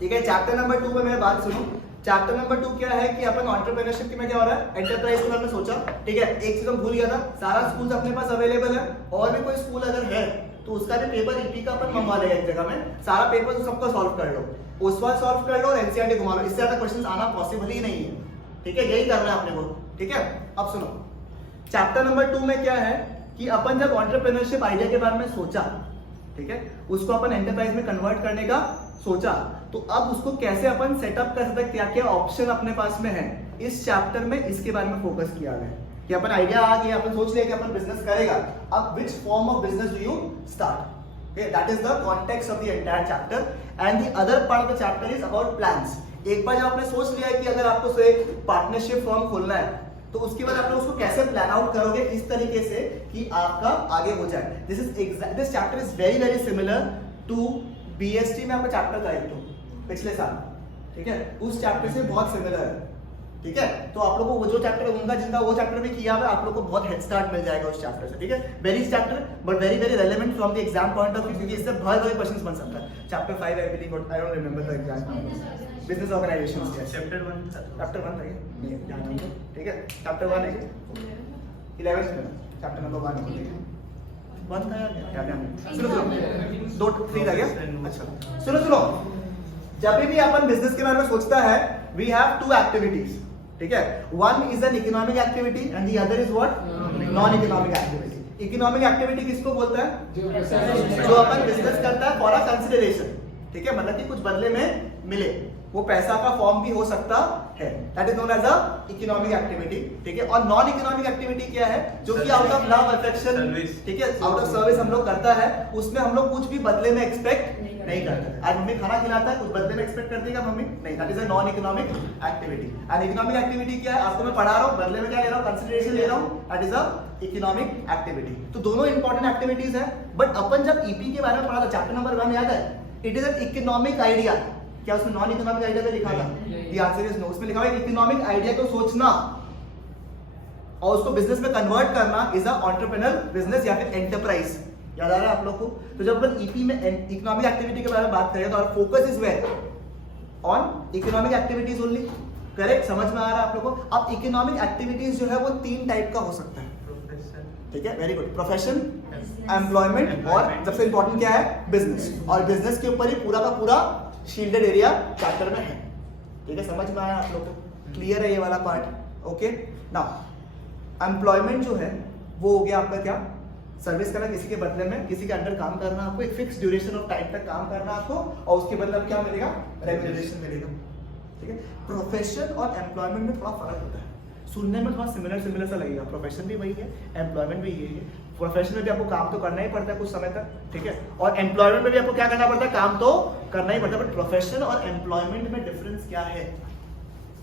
ठीक है। Chapter number 2 में मेरी बात सुनो। चैप्टर नंबर 2 क्या है कि अपन एंटरप्रेन्योरशिप में क्या हो रहा है, एंटरप्राइज के बारे में सोचा। ठीक है, एक चीज हम भूल गया था, सारा स्कूल अपने पास अवेलेबल है, और भी कोई स्कूल अगर है तो उसका भी पेपर ईपी का अपन मंगवा लेगा एक जगह में, सारा पेपर तो सबका सॉल्व कर लो, उस बार सॉल्व कर लो और एनसीईआरटी घुमा लो, इससे ज्यादा क्वेश्चंस आना पॉसिबल ही नहीं है। ठीक है, यही करना है अपने को। ठीक है, अब सुनो चैप्टर नंबर 2 में क्या है कि अपन जब एंटरप्रेन्योरशिप आइडिया के बारे में सोचा, ठीक है, उसको अपन एंटरप्राइज में कन्वर्ट करने का सोचा, तो अब उसको कैसे अपन सेटअप कर सकते हैं, क्या क्या ऑप्शन अपने पास में है, इस चैप्टर में इसके बारे में फोकस किया गया है। कि अपन आइडिया आ गया, अपन सोच लिया कि अपन बिजनेस करेगा, अब which form of business do you start, that is the context of the entire chapter. And the other part of the chapter is about plans. एक बार जब आपने सोच लिया है कि अगर आपको से पार्टनरशिप फर्म खोलना है, तो उसके बाद आप उसको कैसे प्लान आउट करोगे इस तरीके से कि आपका आगे हो जाए। This chapter is very very similar to BST में आपका चैप्टर था एक पिछले साल, ठीक है, उस चैप्टर से बहुत सिमिलर है। ठीक है, तो आप लोगों को वो जो चैप्टर होगा जिनका वो चैप्टर भी किया हुआ है, आप लोगों को बहुत हेड स्टार्ट मिल जाएगा उस चैप्टर से। ठीक है, very chapter but very very relevant from the exam point of view, क्योंकि इससे बहुत बड़े क्वेश्चंस बन सकता है। Chapter 5 I believe, but I don't remember the exact. Business organisations का चैप्टर 1 है ये, ठीक है, चैप्टर 1 है 11th में, चैप्टर नंबर 1 है, वन था क्या ध्यान में, सुनो 2 3 था क्या? अच्छा सुनो, जब भी अपन बिजनेस के बारे में सोचता है, वी हैव 2 एक्टिविटीज। ठीक है, one is an economic activity and the other is what, non economic activity. Economic activity किसको बोलता है? जो अपन बिजनेस करता है फॉर अ कंसिडरेशन। ठीक है, मतलब कि कुछ बदले में मिले, वो पैसा का फॉर्म भी हो सकता है, that is known as a economic activity. ठीक है, और नॉन इकोनॉमिक एक्टिविटी क्या है? जो कि आउट ऑफ लव अफेक्शन, ठीक है, आउट ऑफ सर्विस हम लोग करता है, उसमें हम लोग कुछ भी बदले में एक्सपेक्ट नहीं करते। आज मम्मी खाना खिलाता है, कुछ बदले में एक्सपेक्ट करती है मम्मी? नहीं, that is a non economic activity. And economic activity क्या है? आपको मैं पढ़ा रहा हूँ, बदले में क्या ले रहा हूँ? कंसिडरेशन ले रहा हूँ, that is a economic activity. तो दोनों इंपॉर्टेंट एक्टिविटीज है। बट अपन जब ईपी के बारे में पढ़ा था, चैप्टर नंबर 1 याद है, it is an economic idea. क्या उसमें नॉन इकोनॉमिक आइडिया पे लिखा था? The answer is no. उसमें लिखा हुआ है इकोनॉमिक आइडिया को सोचना और उसको बिजनेस में कन्वर्ट करना इज अ एंटरप्रेन्योर बिजनेस या फिर एंटरप्राइज। याद आ रहा है आप लोग को? तो जब अपन ईपी में इकोनॉमिक एक्टिविटी के बारे में बात करें तो our focus is where, on economic activities only. Correct, समझ में आ रहा है आप लोग को? अब इकोनॉमिक एक्टिविटीज जो है वो 3 टाइप का हो सकता है। ठीक है, वेरी गुड। प्रोफेशन, एम्प्लॉयमेंट और सबसे इंपॉर्टेंट क्या है? बिजनेस। और बिजनेस के ऊपर ही पूरा का पूरा शील्डेड एरिया चैप्टर में है। ठीक है, समझ में आया आप लोग को? क्लियर है ये वाला पार्ट? ओके, नाउ एम्प्लॉयमेंट जो है वो हो गया आपका क्या? सर्विस करना, किसी के बदले में किसी के अंडर काम करना, आपको एक फिक्स ड्यूरेशन ऑफ टाइम तक काम करना आपको, और उसके बदले में क्या मिलेगा? रेम्यूनरेशन मिलेगा। ठीक है, प्रोफेशन और एम्प्लॉयमेंट में थोड़ा फर्क होता है। सुनने में थोड़ा सिमिलर सा लगेगा, प्रोफेशन भी वही है, एम्प्लॉयमेंट भी यही है। प्रोफेशन में भी आपको काम तो करना ही पड़ता है कुछ समय तक, ठीक है, और एम्प्लॉयमेंट में भी आपको क्या करना पड़ता है? काम तो करना ही पड़ता है। बट प्रोफेशन और एम्प्लॉयमेंट में डिफरेंस क्या है?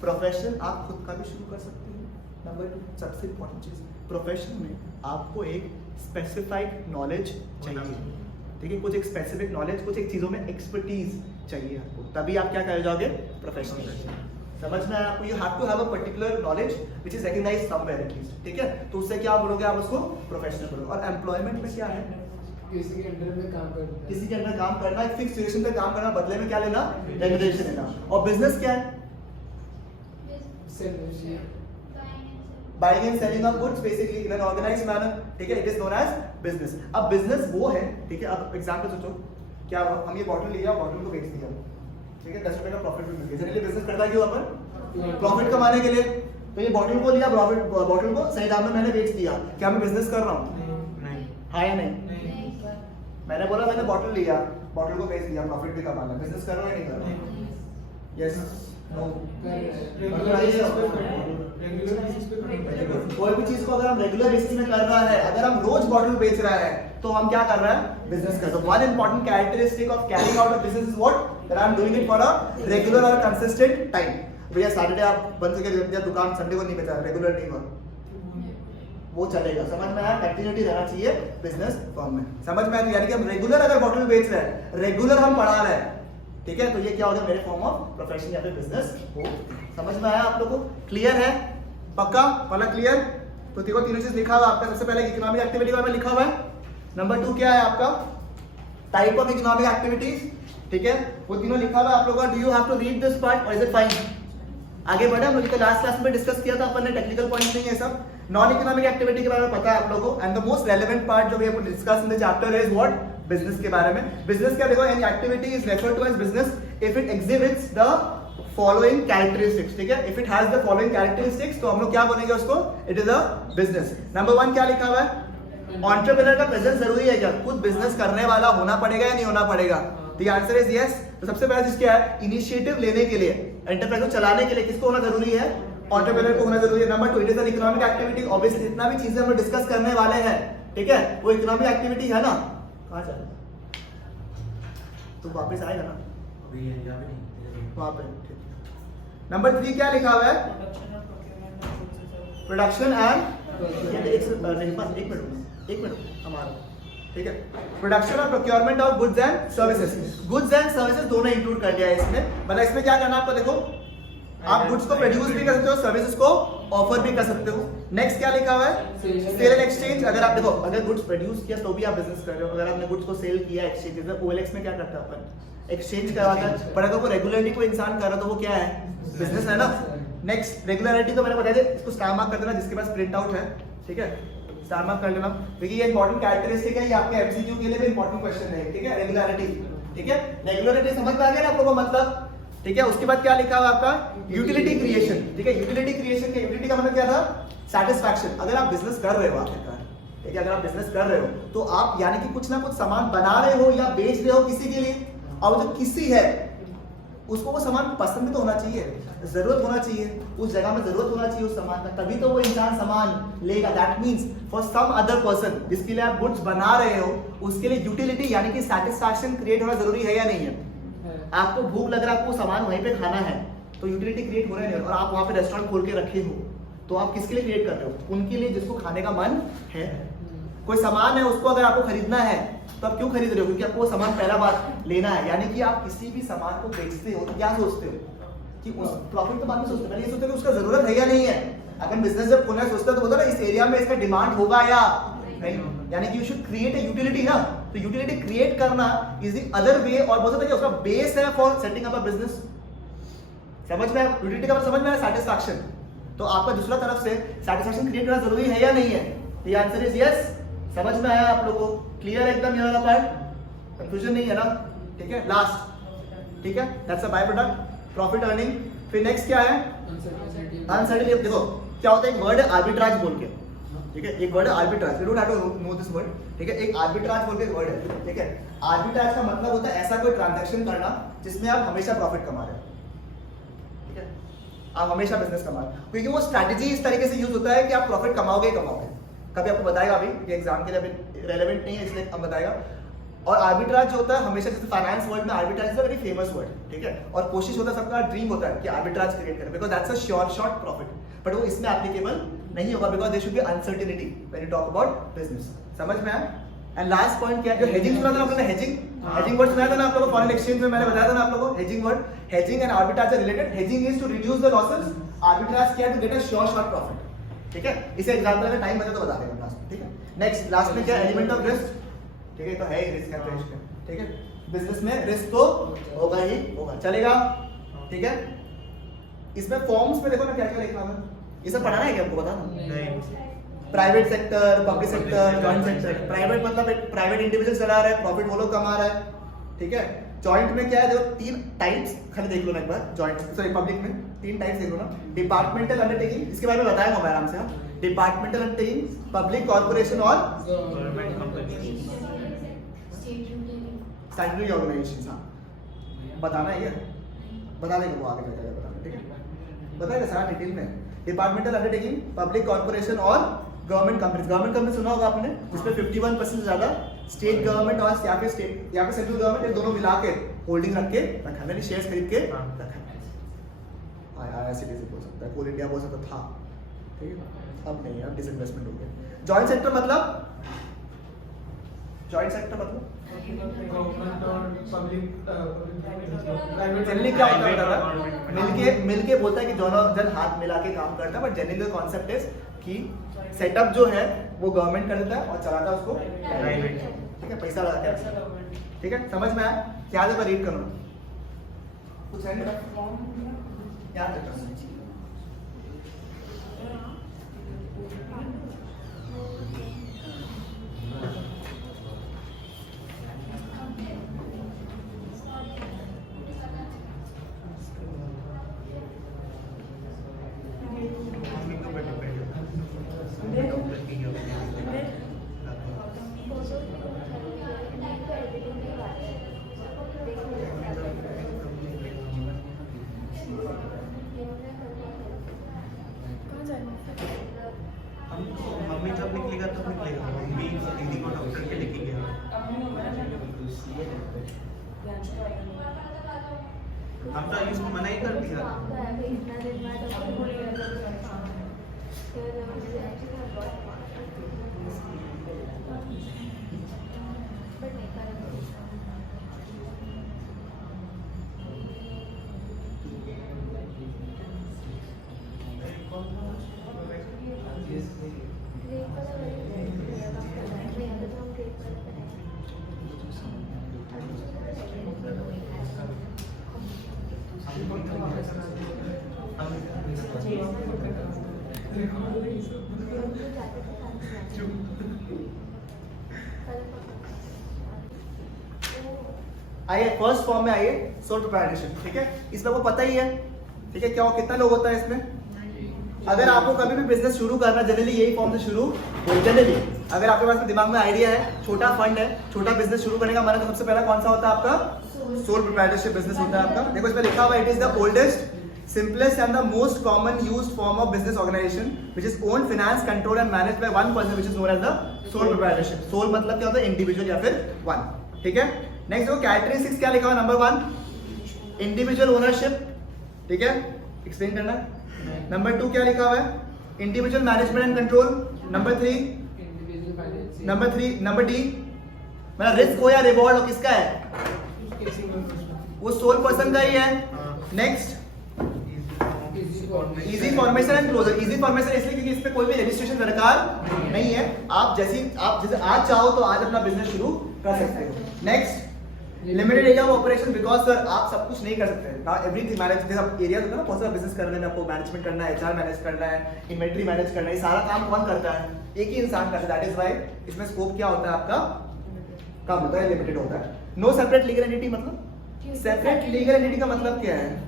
प्रोफेशन आप खुद का भी शुरू कर सकते हैं। नंबर 2 सबसे इंपॉर्टेंट चीज, प्रोफेशन में आपको एक स्पेसिफाइड नॉलेज चाहिए। ठीक है, कुछ एक स्पेसिफिक नॉलेज, कुछ एक चीजों में एक्सपर्टीज चाहिए आपको, तभी आप क्या कर जाओगे? प्रोफेशनल। समझ में आया आपको? You have to have a particular knowledge which is recognised somewhere at least. ठीक है, तो उससे क्या बोलोगे आप? उसको प्रोफेशनल बोलोगे। और एम्प्लॉयमेंट में क्या है? किसी के अंडर में काम करना, किसी के अंडर काम करना, एक फिक्स ड्यूरेशन पे काम करना, बदले में क्या लेना? रेम्यूनरेशन लेना। और बिजनेस क्या है? Buying and selling of goods basically in an organised manner. ठीक है, it is known as business. अब बिजनेस वो है, ठीक है, अब एग्जांपल सोचो, क्या हम ये बॉटल लिया, बॉटल को बेच दिया, ठीक है, 10 रुपए का प्रॉफिट भी मिल गया। जनरली बिजनेस करता क्यों अपन? प्रॉफिट कमाने के लिए। तो ये बॉटल को लिया, बॉटल को सही दाम में मैंने बेच दिया, क्या मैं बिजनेस कर रहा हूँ? नहीं। हाँ या नहीं? मैंने बोला मैंने बॉटल लिया, बॉटल को बेच दिया, प्रॉफिट भी कमा लिया, बिजनेस कर रहा हूँ या नहीं कर रहा हूँ? Yes, no. कोई भी चीज को अगर हम रेगुलर बेसिस में कर रहा है, अगर हम रोज बॉटल बेच रहा है, तो हम क्या कर रहे हैं? बिजनेस कर। One important characteristic of carrying out a business is what? That I am doing it for a regular और कंसिस्टेंट टाइम। भैया सैटरडे आप बंद करके दुकान संडे को नहीं बेचा, रेगुलर नहीं हुआ, वो चलेगा। समझ में आया? कंटिन्यूटी रहना चाहिए बिजनेस फर्म में। समझ में आया? यानी कि हम रेगुलर अगर बॉटल बेच रहे हैं, रेगुलर हम पढ़ा रहे हैं, ठीक है, तो ये क्या हो गया? मेरे फॉर्म ऑफ प्रोफेशन या फिर बिजनेस हो। समझ में आया आप लोगों को? क्लियर है? पक्का वाला क्लियर? तो देखो तीनों चीज लिखा हुआ आपका। सबसे पहले इकोनॉमिक एक्टिविटी के बारे में लिखा हुआ है। नंबर 2 क्या है आपका? टाइप ऑफ इकोनॉमिक एक्टिविटीज, ठीक है, वो तीनों लिखा हुआ आप लोगों का। Do you have to read this part और इज इट फाइन? आगे बढ़े, हम लोग तो लास्ट क्लास में डिस्कस किया था अपन ने, टेक्निकल पॉइंट्स नहीं है सब। नॉन इकोनॉमिक एक्टिविटी के बारे में पता है आप लोगों को, and the most relevant part जो we have discuss in the chapter is what? Business के बारे में। बिजनेस क्या देखो, any activity is referred to as business if it exhibits the following characteristics, ठीक है। If it has the following characteristics तो हम लोग क्या बोलेंगे उसको? It is a business. Number 1 क्या लिखा हुआ है? एंटरप्रेन्योर का प्रेजेंस जरूरी है क्या? खुद बिजनेस करने वाला होना पड़ेगा या नहीं होना पड़ेगा? The answer is yes. तो सबसे पहला चीज क्या है? इनिशिएटिव लेने के लिए, एंटरप्राइज को चलाने के लिए किसको होना जरूरी है? एंटरप्रेन्योर को होना जरूरी है। Number 2, it is an economic activity. Obviously जितना भी चीजें हम लोग डिस्कस करने वाले हैं, ठीक है, वो इकोनॉमिक एक्टिविटी है ना। कहां जा रहा है? तो वापस आएगा ना अभी यहाँ पे नहीं, वहां पे, ठीक। नंबर 3 क्या लिखा हुआ है? प्रोडक्शन एंड एक मिनट हमारा, ठीक है। प्रोडक्शन और procurement of goods and services. Goods and services दोनों इंक्लूड कर लिया है इसमें। मतलब इसमें क्या करना है आपको? देखो, आप गुड्स को प्रोड्यूस भी कर सकते हो, सर्विसेज को ऑफर भी कर सकते हो। नेक्स्ट क्या लिखा हुआ है? Sale and exchange. अगर आप देखो, अगर गुड्स प्रोड्यूस किया तो भी आप बिजनेस कर रहे हो। अगर आपने गुड्स को सेल किया, एक्सचेंज, जैसे OLX में क्या करता है अपन? एक्सचेंज करवाता है। पर अगर वो रेगुलरली कोई इंसान कर रहा है तो वो क्या है? बिजनेस है ना। नेक्स्ट, रेगुलरिटी तो मैंने बताया था, इसको स्टार मार्क कर देना जिसके पास प्रिंट आउट है, ठीक है, स्टार मार्क कर लेना, क्योंकि ये इंपॉर्टेंट कैरेक्टरिस्टिक है, ये आपके एमसीक्यू के लिए भी इंपॉर्टेंट क्वेश्चन है, ठीक है। रेगुलरिटी, ठीक है, रेगुलरिटी समझ में आ गया ना आप लोगों को मतलब, ठीक है। उसके बाद क्या लिखा हुआ आपका? यूटिलिटी क्रिएशन, ठीक है। यूटिलिटी क्रिएशन के यूटिलिटी का मतलब क्या था? सैटिस्फैक्शन। अगर आप बिजनेस कर रहे हो आखिरकार, ठीक है, अगर आप बिजनेस कर रहे हो तो आप यानी कि कुछ ना कुछ सामान बना रहे हो या बेच रहे हो किसी के लिए, और जो किसी है उसको वो सामान पसंद तो होना चाहिए, जरूरत होना चाहिए, उस जगह में जरूरत होना चाहिए उस सामान का, तभी तो वो इंसान सामान लेगा। That means for some other person जिसके लिए आप गुड्स बना रहे हो, उसके लिए यूटिलिटी यानी कि सैटिस्फैक्शन क्रिएट होना जरूरी है या नहीं है? आपको भूख लग रहा है, आपको सामान वहीं पे खाना है, तो यूटिलिटी क्रिएट हो रहा है, और आप वहां पे रेस्टोरेंट खोल के रखे हो, तो आप किसके लिए क्रिएट कर रहे हो? उनके लिए जिसको खाने का मन है। कोई सामान है, उसको अगर आपको खरीदना है तो आप क्यों खरीद रहे हो? क्योंकि आपको वो सामान पहला बार लेना है। यानी कि आप किसी भी सामान को बेचते हो तो क्या सोचते हो कि उस प्रॉफिट तो बाद में सोचते हो, पहले ये सोचते हो कि उसका जरूरत है या नहीं है। अगर बिजनेस जब खोलना सोचता है तो बोलता है ना इस एरिया में इसका डिमांड होगा या नहीं, यानी कि you should create a utility ना। तो यूटिलिटी क्रिएट करना इज द अदर वे, और बोल सकते हैं कि उसका बेस है for setting up a business. समझ में? यूटिलिटी का मतलब समझ में आया? सैटिस्फैक्शन। तो आपका दूसरा तरफ से सैटिस्फैक्शन क्रिएट करना जरूरी है या नहीं है? The answer is yes. समझ में आया आप लोगों को? क्लियर एकदम ये वाला पार्ट, कंफ्यूजन नहीं है ना, ठीक है। लास्ट, ठीक है, that's a by product, profit earning. फिर नेक्स्ट क्या है? अनसर्टेनिटी। देखो क्या होता है, एक वर्ड है आर्बिट्राज बोल के, ठीक है, एक वर्ड है arbitrage, you don't have to know this word, ठीक है। एक आर्बिट्राज बोल के वर्ड है, ठीक है। आर्बिट्राज का मतलब होता है ऐसा कोई ट्रांजैक्शन करना जिसमें आप हमेशा प्रॉफिट कमा रहे हो, ठीक है, आप हमेशा बिजनेस कमा रहे हो, क्योंकि वो स्ट्रैटेजी इस तरीके से यूज होता है कि आप प्रॉफिट कमाओगे ही कमाओगे। कभी आपको बताएगा, अभी ये एग्जाम के लिए अभी रेलेवेंट नहीं है इसलिए अब बताएगा। और आर्बिट्राज जो होता है हमेशा, जैसे फाइनेंस वर्ल्ड में arbitrage is a very famous word, ठीक है। और कोशिश होता है, सबका ड्रीम होता है कि आर्बिट्राज क्रिएट करें, because that's a sure shot profit, but वो इसमें एप्लीकेबल नहीं होगा, because there should be uncertainty when you talk about business. समझ में आया? एंड लास्ट पॉइंट क्या है? जो हेजिंग सुना था आपने, हेजिंग वर्ड सुनाया था ना आप लोगों को फॉरेन एक्सचेंज में, मैंने बताया था ना आप लोगों को hedging word. Hedging and arbitrage are related. Hedging is to reduce the losses, arbitrage क्या है? To get a sure shot profit, ठीक है। इसे एग्जांपल में टाइम बचे तो बता देगा लास्ट, ठीक है। नेक्स्ट, लास्ट में क्या? एलिमेंट ऑफ रिस्क, ठीक है, तो है रिस्क कैलकुलेशन, ठीक है। बिजनेस में रिस्क तो होगा ही होगा, चलेगा, ठीक है। इसमें फॉर्म्स में देखो ना क्या क्या लिखा है, ये सब पढ़ाना है क्या आपको? बताना। Private sector, public sector, joint sector. Private मतलब प्राइवेट इंडिविजुअल चला रहा है, प्रॉफिट वो लोग कमा रहा है, ठीक है। जॉइंट में क्या है? देखो 3 टाइप्स, खाली देख लो ना एक बार। जॉइंट, सॉरी, पब्लिक में 3 टाइप्स देख लो ना। डिपार्टमेंटल अंडरटेकिंग, इसके बारे में बताएगा मैं आराम से। डिपार्टमेंटल अंडरटेकिंग, पब्लिक कॉर्पोरेशन और गवर्नमेंट कंपनी, स्टैट्यूटरी ऑर्गेनाइजेशन। हाँ, बताना है ये, बता देंगे वो आगे बताएगा, बताना, ठीक है, बताएगा सारा डिटेल में। डिपार्टमेंटल अंडरटेकिंग, पब्लिक कॉर्पोरेशन और गवर्नमेंट कंपनी। गवर्नमेंट कंपनी सुना होगा आपने, जिसमें 51% से ज्यादा स्टेट गवर्नमेंट और यहाँ पे सेंट्रल गवर्नमेंट दोनों मिला के होल्डिंग रख के रखा है, शेयर्स खरीद के रखा है। IRCTC बोल सकता है, कोल इंडिया बोल सकता था, ठीक है। अब नहीं, अब डिसइन्वेस्टमेंट हो गया। जॉइंट सेक्टर मतलब, जॉइंट सेक्टर मतलब गवर्नमेंट और पब्लिक, प्राइवेट। जनरली क्या होता है, मिलके बोलता है कि दोनों जन हाथ मिला के काम करता है, बट जनरली कॉन्सेप्ट इज कि सेटअप जो है वो गवर्नमेंट कर देता है और चलाता है उसको प्राइवेट, ठीक है, पैसा लगा के, ठीक है। समझ में आया? क्या जब रीड करो कुछ है नहीं याद रखना मम्मी जब निकलेगा तब निकलेगा मम्मी दीदी को डॉक्टर के लेके गया हम तो इसको मना ही कर दिया आइए फर्स्ट फॉर्म में आइए सोल प्रोप्राइटरशिप ठीक है इसमें आपको पता ही है ठीक है क्या कितना लोग होता है इसमें अगर आपको कभी भी बिजनेस शुरू करना जनरली यही फॉर्म से शुरू हो जनरली अगर आपके पास में दिमाग में आइडिया है छोटा फंड है छोटा बिजनेस शुरू करने का मन है तो सबसे पहला कौन सा होता है आपका सोल प्रोप्राइटरशिप बिजनेस होता है आपका देखो इसमें लिखा हुआ it is the oldest simplest and the most common used form of business organization which is owned finance controlled and managed by one person which is known as the sole proprietorship sole मतलब क्या होता है individual या फिर one ठीक है next देखो characteristics क्या लिखा हुआ नंबर 1 इंडिविजुअल ओनरशिप ठीक है एक्सप्लेन करना नंबर 2 क्या लिखा हुआ है individual management and control number 3 number D मतलब रिस्क हो या रिवॉर्ड हो किसका है वो सोल पर्सन का ही है next easy formation and closure easy formation इसलिए क्योंकि इस पे कोई भी रजिस्ट्रेशन दरकार नहीं है आप जैसे आज चाहो तो आज अपना बिजनेस शुरू कर सकते हो next limited area of operation because sir आप सब कुछ नहीं कर सकते ना एवरीथिंग मैनेज एरिया होता है ना बहुत सारा बिजनेस करने में आपको मैनेजमेंट करना है एचआर मैनेज करना है इन्वेंटरी मैनेज करना है ये सारा काम कौन करता है एक ही इंसान करता है दैट इज व्हाई इसमें स्कोप क्या होता है आपका कम होता है लिमिटेड होता है नो सेपरेट लीगल एंटिटी मतलब सेपरेट लीगल एंटिटी का मतलब क्या है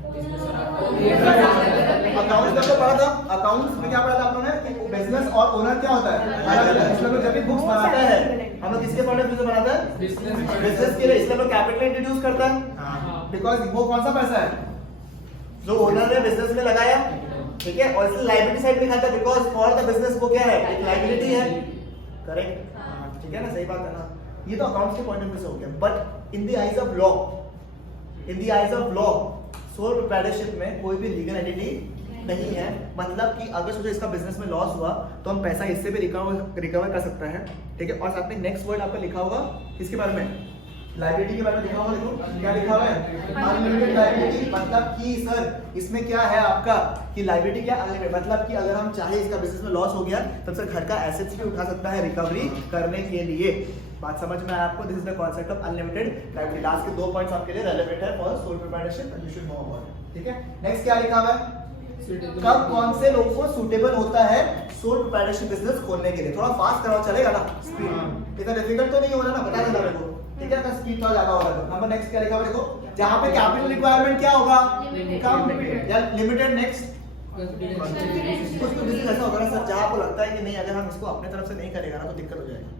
अकाउंट्स में तो पढ़ा था अकाउंट्स में क्या पढ़ा था आप लोगों ने कि बिजनेस और ओनर क्या होता है अलग-अलग इसमें लोग जब भी बुक्स बनाता है हम लोग किसके पॉइंट ऑफ व्यू से बनाता है बिजनेस के लिए इसलिए लोग कैपिटल इंट्रोड्यूस करता है बिकॉज़ वो कौन सा पैसा है जो ओनर ने बिजनेस में लगाया ठीक है और इसलिए लायबिलिटी साइड दिखाता है बिकॉज़ फॉर द बिजनेस वो क्या है एक लायबिलिटी है करेक्ट ठीक है ना सही बात है ना ये तो अकाउंट्स के पॉइंट ऑफ व्यू से हो गया but in the eyes of law sole proprietorship में कोई भी लीगल एंटिटी नहीं है मतलब कि अगर सोचो इसका बिजनेस में लॉस हुआ तो हम पैसा इससे भी रिकवर कर सकता है ठीक है और साथ में नेक्स्ट वर्ड आपका लिखा होगा इसके बारे में लायबिलिटी के बारे में लिखा होगा देखो क्या लिखा हुआ है अनलिमिटेड लायबिलिटी मतलब कि सर इसमें क्या है आपका कि लायबिलिटी क्या अनलिमिटेड मतलब कि अगर हम चाहे इसका बिजनेस में लॉस हो गया तब सर घर का एसेट्स भी उठा सकता है रिकवरी करने के लिए बात समझ में आया आपको this is the concept of unlimited liability last के 2 पॉइंट्स आपके लिए रेलेवेंट है for sole proprietorship and you should know about ठीक है नेक्स्ट क्या लिखा हुआ है कब कौन से लोगों को सूटेबल होता है सोल प्रोप्राइटरशिप बिजनेस खोलने के लिए थोड़ा फास्ट कराओ चलेगा ना स्पीड इतना डिफिकल्ट तो नहीं हो रहा ना बता देना मेरे को ठीक है ना स्पीड थोड़ा ज्यादा होगा नंबर नेक्स्ट क्या लिखा हुआ देखो जहां पे कैपिटल रिक्वायरमेंट क्या होगा कम या लिमिटेड नेक्स्ट कुछ तो बिजनेस ऐसा होगा ना सर जहां आपको लगता है कि नहीं अगर हम इसको अपने तरफ से नहीं करेगा ना तो दिक्कत हो जाएगी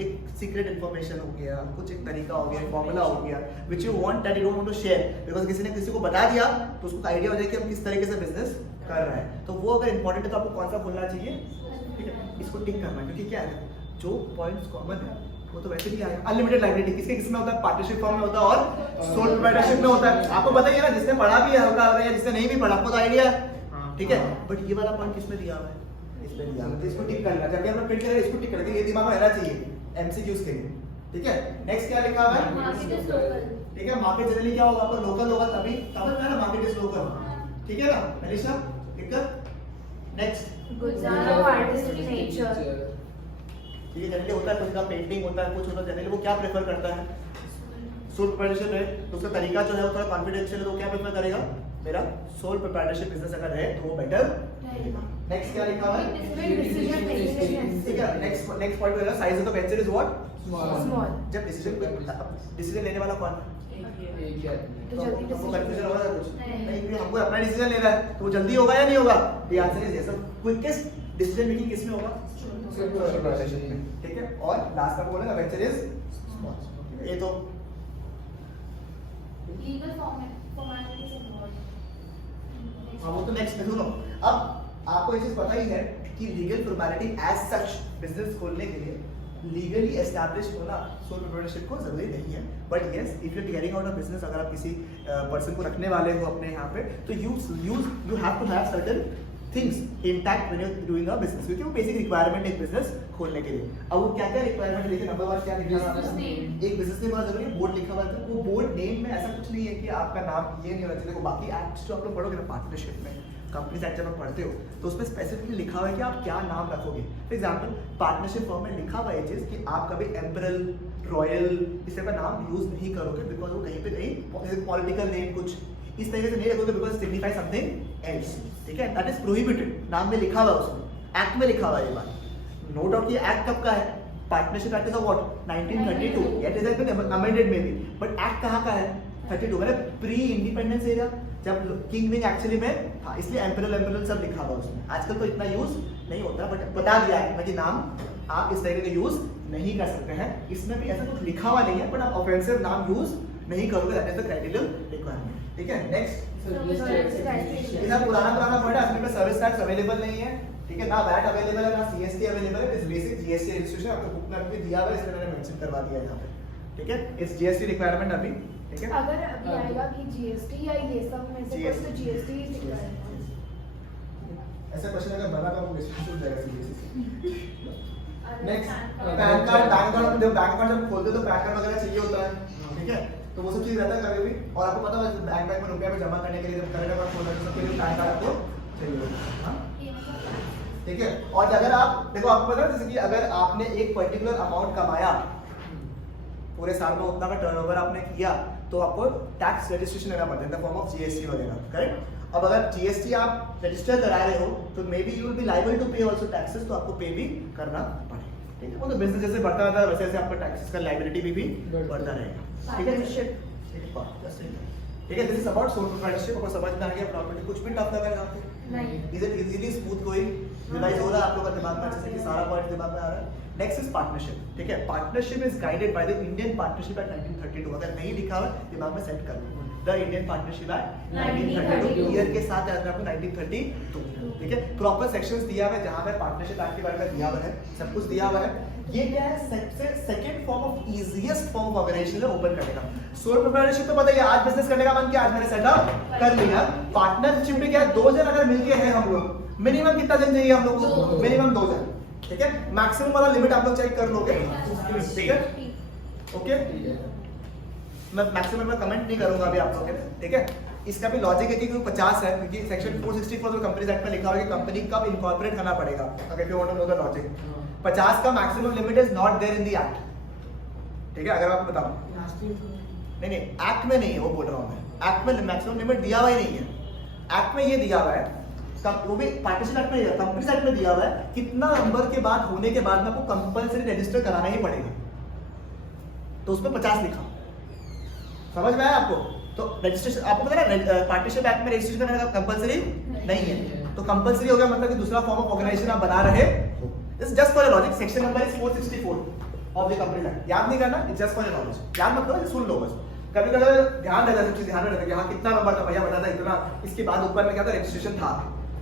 एक सीक्रेट इन्फॉर्मेशन हो गया कुछ एक तरीका हो गया फॉर्मूला हो गया which you want that you don't want to share because किसी ने किसी को बता दिया तो उसको आइडिया हो जाए कि हम किस तरीके से बिजनेस कर रहे हैं तो वो अगर इंपॉर्टेंट है तो आपको कौन सा बोलना चाहिए ठीक है इसको टिक करना क्योंकि क्या है जो पॉइंट्स कॉमन है वो तो वैसे भी आएगा अनलिमिटेड लायबिलिटी किसके किसमें होता है पार्टनरशिप फॉर्म में होता है और सोल प्रोप्राइटरशिप में होता है आपको बताइए ना जिसने पढ़ा भी है हल्का या जिसने नहीं भी पढ़ा आपको तो आइडिया है ठीक है बट ये वाला पॉइंट किसमें दिया हुआ है इसमें दिया हुआ है तो इसको टिक करना जब भी हम प्रिंट करें इसको टिक करके ये दिमाग में रहना चाहिए एमसीक्यूज के लिए ठीक है नेक्स्ट क्या लिखा हुआ है ठीक है मार्केट जनरली क्या होगा आपको लोकल होगा तभी समझ में ना मार्केट इज लोकल ठीक है ना मनीषा दिक्कत next Gulzar of artistic nature ठीक है जनरली होता है कुछ का पेंटिंग होता है कुछ होता है जनरली वो क्या प्रेफर करता है सोल प्रोप्राइटरशिप है तो उसका तरीका जो है वो थोड़ा कॉन्फिडेंशियल है, तो क्या प्रेफर करेगा, मेरा सोल प्रोप्राइटरशिप बिजनेस अगर है तो वो बेटर रहेगा। नेक्स्ट क्या लिखा हुआ है, ठीक है। नेक्स्ट पॉइंट रहेगा size of the venture is what, Small. जब डिसीजन लेने वाला कौन है, तो जल्दी हमको decision कंफ्यूजन होगा कुछ नहीं। नहीं, क्योंकि हमको अपना डिसीजन लेना है तो वो जल्दी होगा या नहीं होगा, ये answer is yes. Quickest decision making किसमें होगा, ठीक है। और लास्ट में बोलेगा वेंचर इज स्मॉल, ये तो Legal formalities involved. हाँ वो तो नेक्स्ट में सुनो। अब आपको ये चीज पता ही है कि legal formality as such business खोलने के लिए लीगली एस्टैब्लिश होना सोल प्रोप्राइटरशिप को जरूरी नहीं है, but yes if you are carrying out a business, अगर आप किसी पर्सन को रखने वाले हो अपने यहाँ पे तो you have to have certain things intact when you are doing a business, क्योंकि वो बेसिक रिक्वायरमेंट है एक बिजनेस खोलने के लिए। अब वो क्या क्या रिक्वायरमेंट है, देखिए नंबर 1 क्या लिखा है, Business name. एक बिजनेस नेम बहुत जरूरी है, बोर्ड लिखा हुआ है, तो वो बोर्ड नेम में ऐसा कुछ नहीं है कि आपका नाम ये नहीं होना चाहिए। देखो बाकी एक्ट्स जो आप लोग पढ़ोगे ना पार्टनरशिप में, कंपनीज एक्ट जब आप पढ़ते हो तो उसमें स्पेसिफिकली लिखा हुआ है कि आप क्या नाम रखोगे। फॉर एग्जांपल पार्टनरशिप फॉर्म में लिखा हुआ है चीज कि आप कभी एम्परल, रॉयल इस तरह का नाम यूज नहीं करोगे, बिकॉज वो कहीं पे कहीं पॉलिटिकल नेम कुछ इस तरीके से नहीं रखोगे, बिकॉज सिग्निफाई समथिंग एल्स, ठीक है, दैट इज प्रोहिबिटेड, नाम में लिखा हुआ है, उसमें एक्ट में लिखा हुआ है ये बात। नो डाउट ये एक्ट कब का है, partnership act of what 1932, it is been amended may be, but act कहाँ का है 32, मतलब प्री इंडिपेंडेंस एरिया जब किंग विंग एक्चुअली में था, इसलिए एम्परल सब लिखा हुआ उसमें। आजकल तो इतना यूज नहीं होता, बट बता दिया है कि नाम आप इस तरीके का यूज नहीं कर सकते हैं। इसमें भी ऐसा कुछ लिखा हुआ नहीं है, बट आप ऑफेंसिव नाम यूज नहीं करोगे, दैट इज द क्राइटेरियल रिक्वायरमेंट, ठीक है। नेक्स्ट इधर पुराना पॉइंट है, अपने पे सर्विस टैक्स अवेलेबल नहीं है, ठीक है, ना वैट अवेलेबल है, ना सीएसटी अवेलेबल है, इस बेसिक जीएसटी रजिस्ट्रेशन आपको बुक में भी दिया हुआ है, इसलिए मैंने मेंशन करवा दिया है यहाँ पे, ठीक है। इस जीएसटी रिक्वायरमेंट अभी, ठीक है। अगर अभी आएगा कि जीएसटी या ये सब में से कोई तो जीएसटी ही दिख रहा है। ऐसा क्वेश्चन अगर बना तो आपको डिस्कशन हो जाएगा seriously. Next Pan pan card, bank card, जब बैंक कार्ड जब खोलते हो तो पैन कार्ड वगैरह चाहिए होता है, ठीक है, तो वो सब चीज रहता है कभी भी। और आपको पता है बैंक में रुपया में जमा करने के लिए जब करेंट अकाउंट खोलना है तो सबके लिए पैन कार्ड आपको चाहिए होता है, हाँ? ठीक है। और अगर आप देखो, आपको पता है जैसे कि अगर आपने एक पर्टिकुलर अमाउंट कमाया पूरे साल में, उतना का टर्नओवर आपने किया, तो आपको टैक्स रजिस्ट्रेशन लेना पड़ता है in the form of GST वगैरह, करेक्ट। अब अगर जीएसटी आप रजिस्टर करा रहे हो तो may be you will be liable to pay also taxes, तो आपको पे भी करना पड़ेगा, ठीक है। वो तो बिजनेस जैसे बढ़ता रहता है वैसे वैसे आपका टैक्सेस का लायबिलिटी भी बढ़ता रहेगा, ठीक है। ठीक है, this is about sole proprietorship. आपको समझ में आ गया प्रॉपर्टी, कुछ भी टफ लगा यहाँ पे, नहीं। Is it easily smooth going, revise हो रहा है आप लोगों का दिमाग में अच्छे से कि सारा पॉइंट दिमाग में आ रहा है। नेक्स्ट इज पार्टनरशिप, ठीक है। Partnership is guided by the Indian partnership act 1932, अगर नहीं लिखा हुआ दिमाग में सेट कर लो, the Indian partnership act 1932, year के साथ याद रखो 1932, ठीक है। प्रॉपर सेक्शंस दिया हुआ है जहां पे पार्टनरशिप एक्ट के बारे में दिया हुआ है, सब कुछ दिया हुआ है। ये क्या है, सबसे second form of easiest form of organisation है ओपन करने का। सोल प्रोप्राइटरशिप तो पता है, आज बिजनेस करने का मन किया, आज मैंने सेटअप कर लिया। पार्टनरशिप में क्या है, 2 जन अगर मिलके हैं हम लोग, मिनिमम कितना जन चाहिए हम लोग को, मिनिमम 2 जन, ठीक है। मैक्सिमम वाला लिमिट आप लोग चेक कर लोगे, ठीक है, ओके। मैं मैक्सिमम में कमेंट नहीं करूंगा अभी आप लोगों के, ठीक है। इसका भी लॉजिक है कि 50 है, क्योंकि सेक्शन 464 जो कंपनीज एक्ट में लिखा हुआ है कि कंपनी कब इनकॉर्पोरेट करना पड़ेगा, अगर you want to know the logic. 50 का maximum limit is not there in the act, ठीक है। अगर आपको बताऊं, नहीं एक्ट में नहीं है, वो बोल रहा हूं मैं, एक्ट में मैक्सिमम लिमिट दिया हुआ ही नहीं है। एक्ट में ये दिया हुआ है, तब वो भी पार्टनरशिप एक्ट में दिया, कंपनीज एक्ट में दिया हुआ है कितना नंबर के बाद होने के बाद में आपको कंपलसरी रजिस्टर कराना ही पड़ेगा, तो उसमें 50 लिखा, समझ में आया आपको। तो रजिस्ट्रेशन आपको पता है ना, पार्टनरशिप एक्ट में रजिस्ट्रेशन करने का कंपलसरी नहीं है, तो कंपलसरी हो गया मतलब कि दूसरा फॉर्म ऑफ ऑर्गेनाइजेशन आप बना रहे हो। This just for logic, section number is 464 of the companies act, याद नहीं करना, इट्स जस्ट फॉर नॉलेज, याद मत करो, सुन लो बस। कभी कभी ध्यान रहता है, सब चीज ध्यान रहता है कि हाँ कितना नंबर था भैया, बता था इतना, इसके बाद ऊपर में क्या था, रजिस्ट्रेशन था,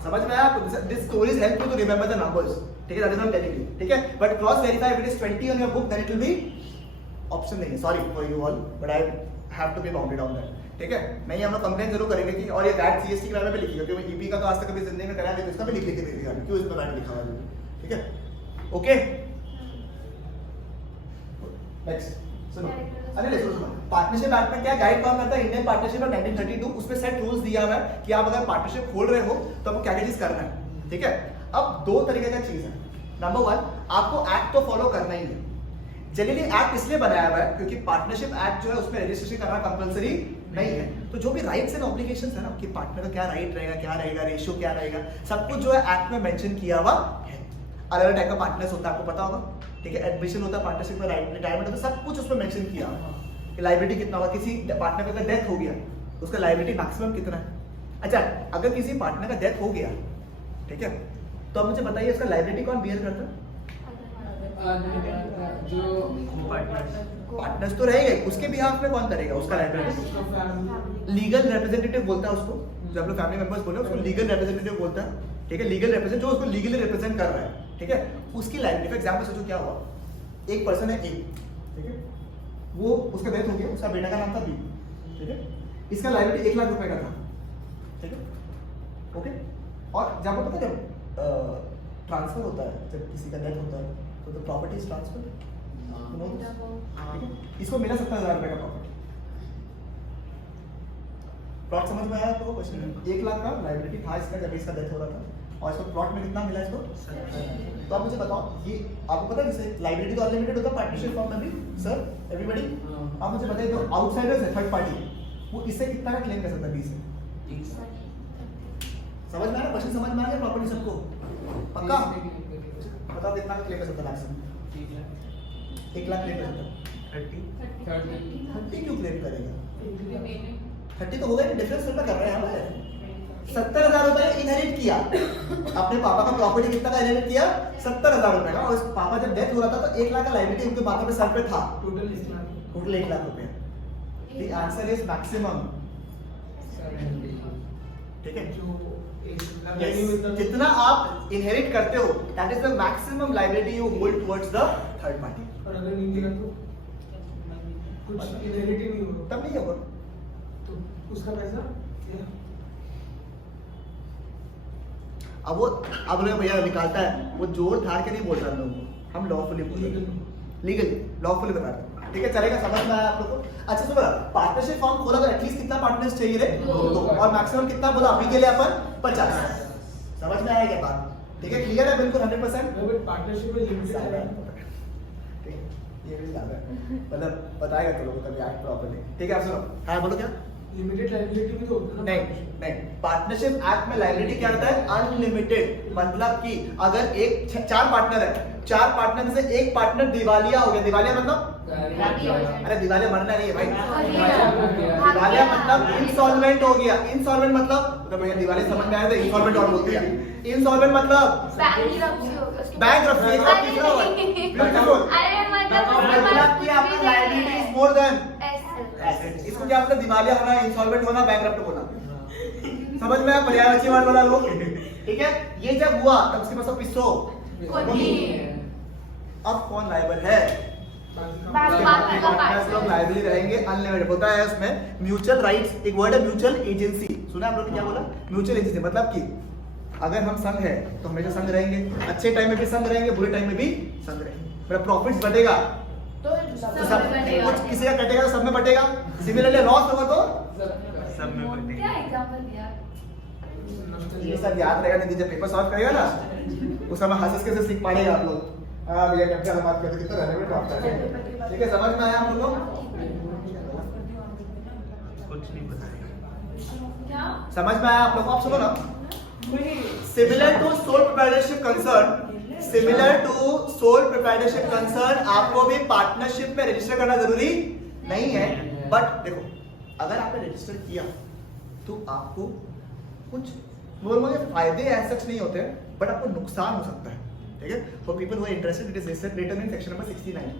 समझ में आया। This stories help you to remember the numbers, ठीक है, that is not telling you, ठीक है। But cross verify if it is 20 on your book, then it will be option नहीं है, sorry for you all, but I have to be bounded on that, ठीक है। नहीं, हम लोग complaint जरूर करेंगे कि, और ये वैट सीएसटी के बारे में भी लिखिएगा, क्योंकि ईपी का तो आज तक कभी जिंदगी में कराया नहीं, इसका भी लिख के दे दिया, क्यों इसमें वैट लिखा हुआ है, ठीक है, ओके। नेक्स्ट सुनो, अरे सुनो, पार्टनरशिप एक्ट में क्या गाइड कौन करता है, इंडियन पार्टनरशिप एक्ट 1932, उसमें सेट रूल्स दिया हुआ है कि आप अगर पार्टनरशिप खोल रहे हो तो आपको क्या क्या चीज करना है, ठीक है। अब 2 तरीके का चीज है। नंबर 1, आपको एक्ट तो फॉलो करना ही है, जनरली एक्ट इसलिए बनाया हुआ है क्योंकि पार्टनरशिप एक्ट जो है उसमें रजिस्ट्रेशन करना कंपलसरी नहीं है। तो जो भी राइट्स एंड ऑब्लिगेशंस है ना कि पार्टनर का क्या राइट रहेगा, क्या रहेगा, रेशियो क्या रहेगा, सब कुछ जो है एक्ट में मेंशन किया हुआ है। अलग अलग टाइप का पार्टनर्स होता है, आपको पता होगा, ठीक है। एडमिशन होता है पार्टनरशिप में, रिटायरमेंट होता है, सब कुछ उसमें मेंशन किया हुआ है। लायबिलिटी कितना होगा, किसी पार्टनर का अगर डेथ हो गया उसका लायबिलिटी मैक्सिमम कितना है। अच्छा, अगर किसी पार्टनर का डेथ हो गया, ठीक है, तो अब मुझे बताइए इसका लायबिलिटी कौन बियर करता है? जो पार्टनर्स तो रहेगा, उसके बिहाफ में कौन करेगा उसका लायबिलिटी? लीगल रिप्रेजेंटेटिव बोलता है उसको, जब आप लोग फैमिली मेंबर्स बोले उसको लीगल रिप्रेजेंटेटिव बोलता है, ठीक है। लीगल रिप्रेजेंट जो उसको लीगली रिप्रेजेंट कर रहा है, ठीक है, उसकी लायबिलिटी। फॉर एग्जांपल सोचो क्या हुआ, एक पर्सन है ए, ठीक है, वो उसका डेथ हो गया, उसका बेटा का नाम था बी, ठीक है, इसका लायबिलिटी 1 लाख रुपए का था, ठीक है, ओके। और जब आपको पता है जब ट्रांसफर होता है, जब किसी का डेथ होता है तो प्रॉपर्टी इज ट्रांसफर, ठीक है। इसको मिला 70,000 रुपए का प्रॉपर्टी। प्लॉट समझ में आया तो क्वेश्चन? 1 लाख का लायबिलिटी था इसका जब इसका डेथ हो रहा था, और इसको प्लॉट में कितना मिला इसको? तो आप मुझे बताओ, ये आपको पता है जैसे लायबिलिटी तो अनलिमिटेड होता है पार्टनरशिप फॉर्म में भी, सर एवरीबॉडी। आप मुझे बताइए जो आउटसाइडर्स है, थर्ड पार्टी, वो इससे कितना का क्लेम कर सकता है? 20 से। समझ में आया क्वेश्चन? समझ में आ गया प्रॉपर्टी सबको? पक्का बताओ कितना का क्लेम कर सकता है मैक्सिमम? 1 लाख क्लेम कर सकता है। 30 क्यों क्लेम करेगा? 30 तो होगा ही, डिफरेंस थोड़ा कर रहे हैं हम। 70,000 रुपए इनहेरिट किया, अपने पापा का प्रॉपर्टी कितना का इनहेरिट किया? 70,000 रुपए का, और उस पापा जब डेथ हो रहा था तो 1 लाख का लायबिलिटी उनके पापा के सर पे था, टोटल 1 लाख रुपए। द आंसर इज मैक्सिमम, ठीक है। जितना आप इनहेरिट करते हो that is the maximum liability you hold towards the third party. और अगर नहीं दिया तो कुछ इनहेरिट ही नहीं होगा, तब नहीं होगा तो उसका पैसा अब वो अब लोग भैया निकालता है, वो जोड़ धार के नहीं बोल रहा हम लोगों को, हम लॉफुली बोल रहे हैं, लीगली लॉफुली बता रहे हैं, ठीक है। चलेगा, समझ में आया आप लोगों को? अच्छा सुनो, पार्टनरशिप फॉर्म खोला तो एटलीस्ट कितना पार्टनर्स चाहिए रे? 2, और मैक्सिमम कितना बोला अभी के लिए अपन? 50। समझ में आया क्या बात? ठीक है, क्लियर है बिल्कुल 100%? पार्टनरशिप में लिमिटेड है, ये भी ज्यादा है, मतलब बताएगा तो लोगों का भी एक्ट प्रॉपर्ली, ठीक है। आप सुनो, हाँ बोलो क्या? लिमिटेड लायबिलिटी भी तो होता है ना? नहीं, पार्टनरशिप एक्ट में लायबिलिटी क्या होता है? अनलिमिटेड। मतलब कि अगर एक 4 पार्टनर है, 4 पार्टनर में से एक पार्टनर दिवालिया हो गया, दिवालिया मतलब अरे दिवालिया मरना नहीं है भाई, दिवालिया मतलब इंसॉल्वेंट हो गया। इंसॉल्वेंट मतलब तो भैया दिवालिया समझ में आया तो इंसॉल्वेंट और बोलते हैं। इंसॉल्वेंट मतलब बैंकरप्सी का तीसरा वर्ड, ब्यूटीफुल। मतलब कि आपका liability is more than asset. इसको क्या मतलब? दिवालिया होना, इंसॉल्वेंट होना, बैंकरप्ट होना। समझ में आया? पर्यायवाची वर्ड वाला लोग, ठीक है। ये जब हुआ तब उसके पास पिस्सो अब कौन लायबल है? पार्टनर्स लोग लायबल रहेंगे, अनलिमिटेड होता है उसमें। म्यूचुअल राइट्स, एक वर्ड है म्यूचुअल एजेंसी, सुना आप लोग क्या बोला? म्यूचुअल एजेंसी मतलब कि अगर हम संग है तो हमेशा संग रहेंगे, अच्छे टाइम में भी संग रहेंगे, बुरे टाइम में भी संग रहेंगे। मेरा प्रॉफिट्स बढ़ेगा तो सब कुछ किसी का कटेगा तो सब में बटेगा, सिमिलरली लॉस होगा तो सब में बटेगा। क्या एग्जांपल दिया? ये सब याद रहेगा। दीदी जब पेपर सॉल्व करेगा ना उस समय हंस के से सीख पाएगा आप लोग। हाँ भैया कैप्टन हम बात करते कितना रहने में ड्रॉप करते हैं, ठीक है। समझ में आया आप लोगों को? कुछ नहीं बताएगा। क्या? समझ में आया आप लोगों को? आप सुनो ना, similar to sole proprietorship concern, similar to sole proprietorship concern आपको भी पार्टनरशिप में रजिस्टर करना जरूरी नहीं है। बट देखो, अगर आपने रजिस्टर किया तो आपको कुछ नॉर्मल फायदे ऐसे नहीं होते, बट आपको नुकसान हो सकता है, ठीक है। For people who are interested it is written in section number 69,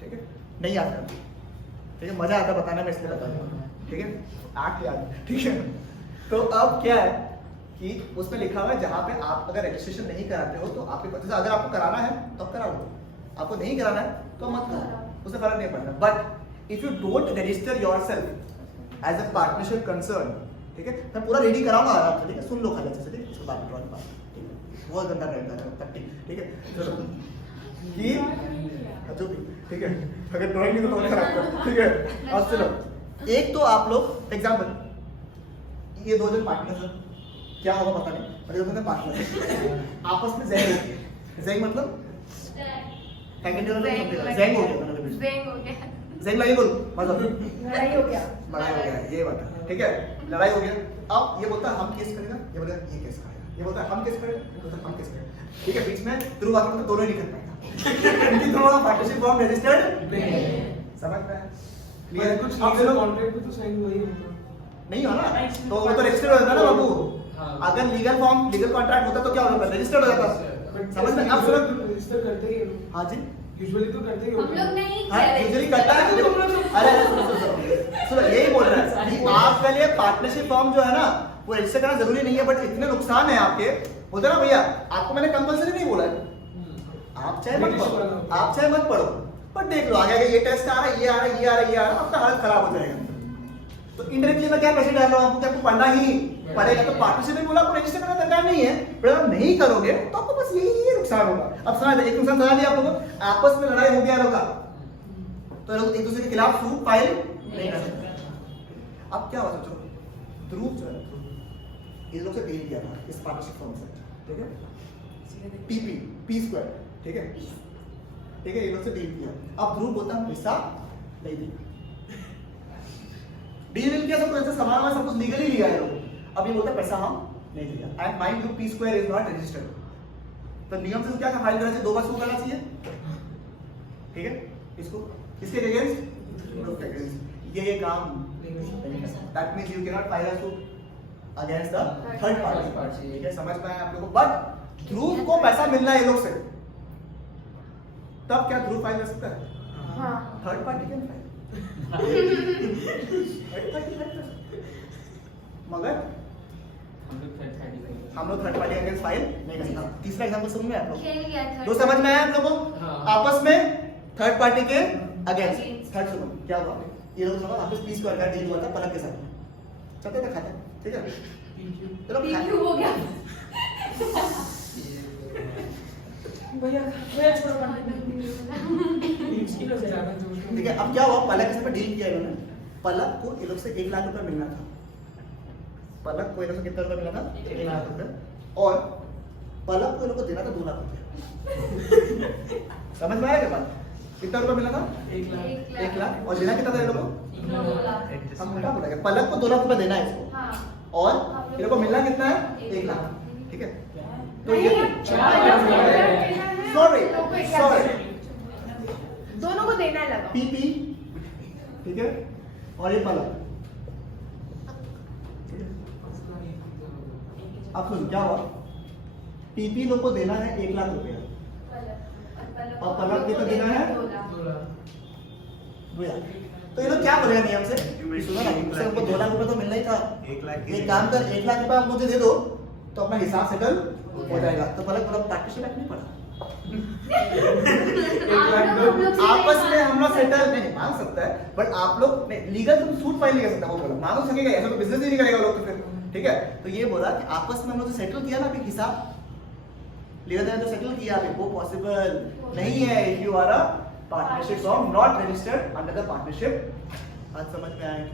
ठीक है। नहीं याद करना, ठीक है, मजा आता है बताने में इसलिए बता रहा हूं, ठीक है। एक्ट याद, ठीक है। तो अब क्या है कि उसमें लिखा हुआ है जहां पे आप अगर रजिस्ट्रेशन नहीं कराते हो तो आपके पास, अगर आपको कराना है तो करा लो, आपको नहीं कराना है तो मत करो, उससे फर्क नहीं पड़ता। But if you don't register yourself as a partnership concern, ठीक है, मैं पूरा रेडी कराऊंगा आराम से, ठीक है, सुन लो खाली अच्छे से, ठीक है, उसके बाद ड्रॉइंग बात, ठीक है, बहुत गंदा रहता है तट्टी, ठीक है। चलो ये जो भी, ठीक है, अगर ड्राइंग नहीं तो बहुत खराब कर, ठीक है। अब चलो, एक तो आप लोग एग्जांपल, ये 2 जन पार्टनर हैं, क्या होगा पता नहीं, पर ये दोनों पार्टनर हैं, आपस में जय होगी। जय मतलब फैकल्टी वालों ने समझ लिया जैंग हो गया दोनों के बीच Zeng हो गया। जैंग लगी बोल मतलब लड़ाई हो गया लड़ाई हो गया ये बात है ठीक है लड़ाई हो गया अब ये बोलता है हम केस करेगा ये बोलता है ये केस करेगा ये बोलता है हम केस करेगा ये बोलता है हम केस करेगा ठीक है बीच में ध्रुव आके तो दोनों ही नहीं कर पाएगा क्योंकि दोनों का पार्टनरशिप फॉर्म रजिस्टर्ड समझ में आया क्लियर कुछ अब लीगल चलो कॉन्ट्रैक्ट पे तो साइन हुआ ही होगा। नहीं हो ना तो वो तो रजिस्टर्ड हो जाता ना बाबू अगर लीगल फॉर्म लीगल कॉन्ट्रैक्ट होता तो क्या होता रजिस्टर्ड हो जाता समझ में अब सुनो रजिस्टर करते ही हैं। हाँ जी यूजुअली तो करते ही हम होते हैं। लोग नहीं हाँ यूजुअली करता है अरे सुनो यही बोल रहा है कि आपके लिए पार्टनरशिप फॉर्म जो है ना वो रजिस्टर करना जरूरी नहीं है बट इतने नुकसान है आपके होते ना भैया आपको मैंने कंपलसरी नहीं बोला है आप चाहे मत पढ़ो आप चाहे मत पढ़ो पर देख लो आगे ये टेस्ट आ रहा है ये आ रहा है ये आ रहा है ये आ रहा है आपका हालत खराब हो जाएगा तो इनडायरेक्टली मैं क्या मैसेज डाल रहा हूँ आपको आपको पढ़ना ही पड़ेगा तो पार्टनरशिप में बोला आपको रजिस्टर करना दरकार नहीं है पर अगर नहीं करोगे तो आपको बस यही नुकसान होगा अब सुना एक नुकसान सुना दिया आपको आपस में लड़ाई हो गया होगा तो लोग एक दूसरे के खिलाफ सूट फाइल नहीं कर सकते अब क्या हुआ सोचो ध्रुव जो है इन लोग से डील किया था इस पार्टनरशिप फॉर्म से ठीक है पीपी पी स्क्वायर ठीक है ये लोग से डील किया अब ध्रुव बोलता है पैसा नहीं दी डील किया सब कुछ सामान वाला सब कुछ लीगली लिया है लोग अब ये बोलता है पैसा हम नहीं दिया and mind U P square is not registered तो नियम से क्या फाइल करना चाहिए 2 बार सू करना चाहिए ठीक है इसको किसके अगेंस्ट ये काम that means you can not file a suit against the third party ठीक है समझ में आया आप लोगों को बट ध्रुव को पैसा मिलना है ये लोग से तब क्या ध्रुव फाइल कर सकता है हाँ थर्ड पार्टी कैन फाइल मगर हम लोग थर्ड पार्टी अगेंस्ट फाइल नहीं कर सकते तीसरा एग्जांपल समझ में आप लोग खेल गया था। जो समझ में आया आप लोगों हाँ। आपस में थर्ड पार्टी के अगेंस्ट थर्ड सुनो क्या हुआ ये लोग सुनो आपस पीस स्क्वायर का डील हुआ था पलक के साथ चलते थे खाते ठीक है चलो PQ हो गया। भैया छोड़ो ठीक है अब क्या हुआ पलक के साथ डील किया इन्होंने पलक को ये लोग से 1 लाख रुपए मिलना था पलक को ये लोग से कितना रुपए मिला था 1 लाख रुपए और पलक को ये लोग को देना था 2 लाख रुपए समझ में आया क्या बात कितना रुपए मिला था 1 लाख और देना कितना था ये लोग को हम उल्टा बोला पलक को 2 लाख रुपए देना है इसको हाँ। और ये लोग को मिलना कितना है 1 लाख ठीक है तो ये सॉरी दोनों को देना है लगा पीपी ठीक है और ये पलक अब सुन क्या हुआ पीपी लोग को देना है 1 लाख रुपया और पलक को देना है 2 लाख तो ये लोग क्या बोलेगा नियम से सुनो ना इनसे उनको 2 लाख रुपए तो मिलना ही था 1 लाख एक काम कर 1 लाख रुपए आप मुझे दे दो तो अपना हिसाब सेटल हो जाएगा तो पलक मतलब पार्टनरशिप एक्ट नहीं पड़ा आपस में हम लोग सेटल नहीं मांग सकता है बट आप लोग लीगल तुम सूट फाइल नहीं कर सकता वो बोला मांग सकेगा ऐसा तो बिजनेस ही नहीं करेगा लोग तो फिर ठीक है तो ये बोला कि आपस में हम लोग सेटल किया ना अभी हिसाब लीगल जो सेटल किया अभी वो पॉसिबल नहीं है if you are a partnership form not registered under the partnership आज समझ में आया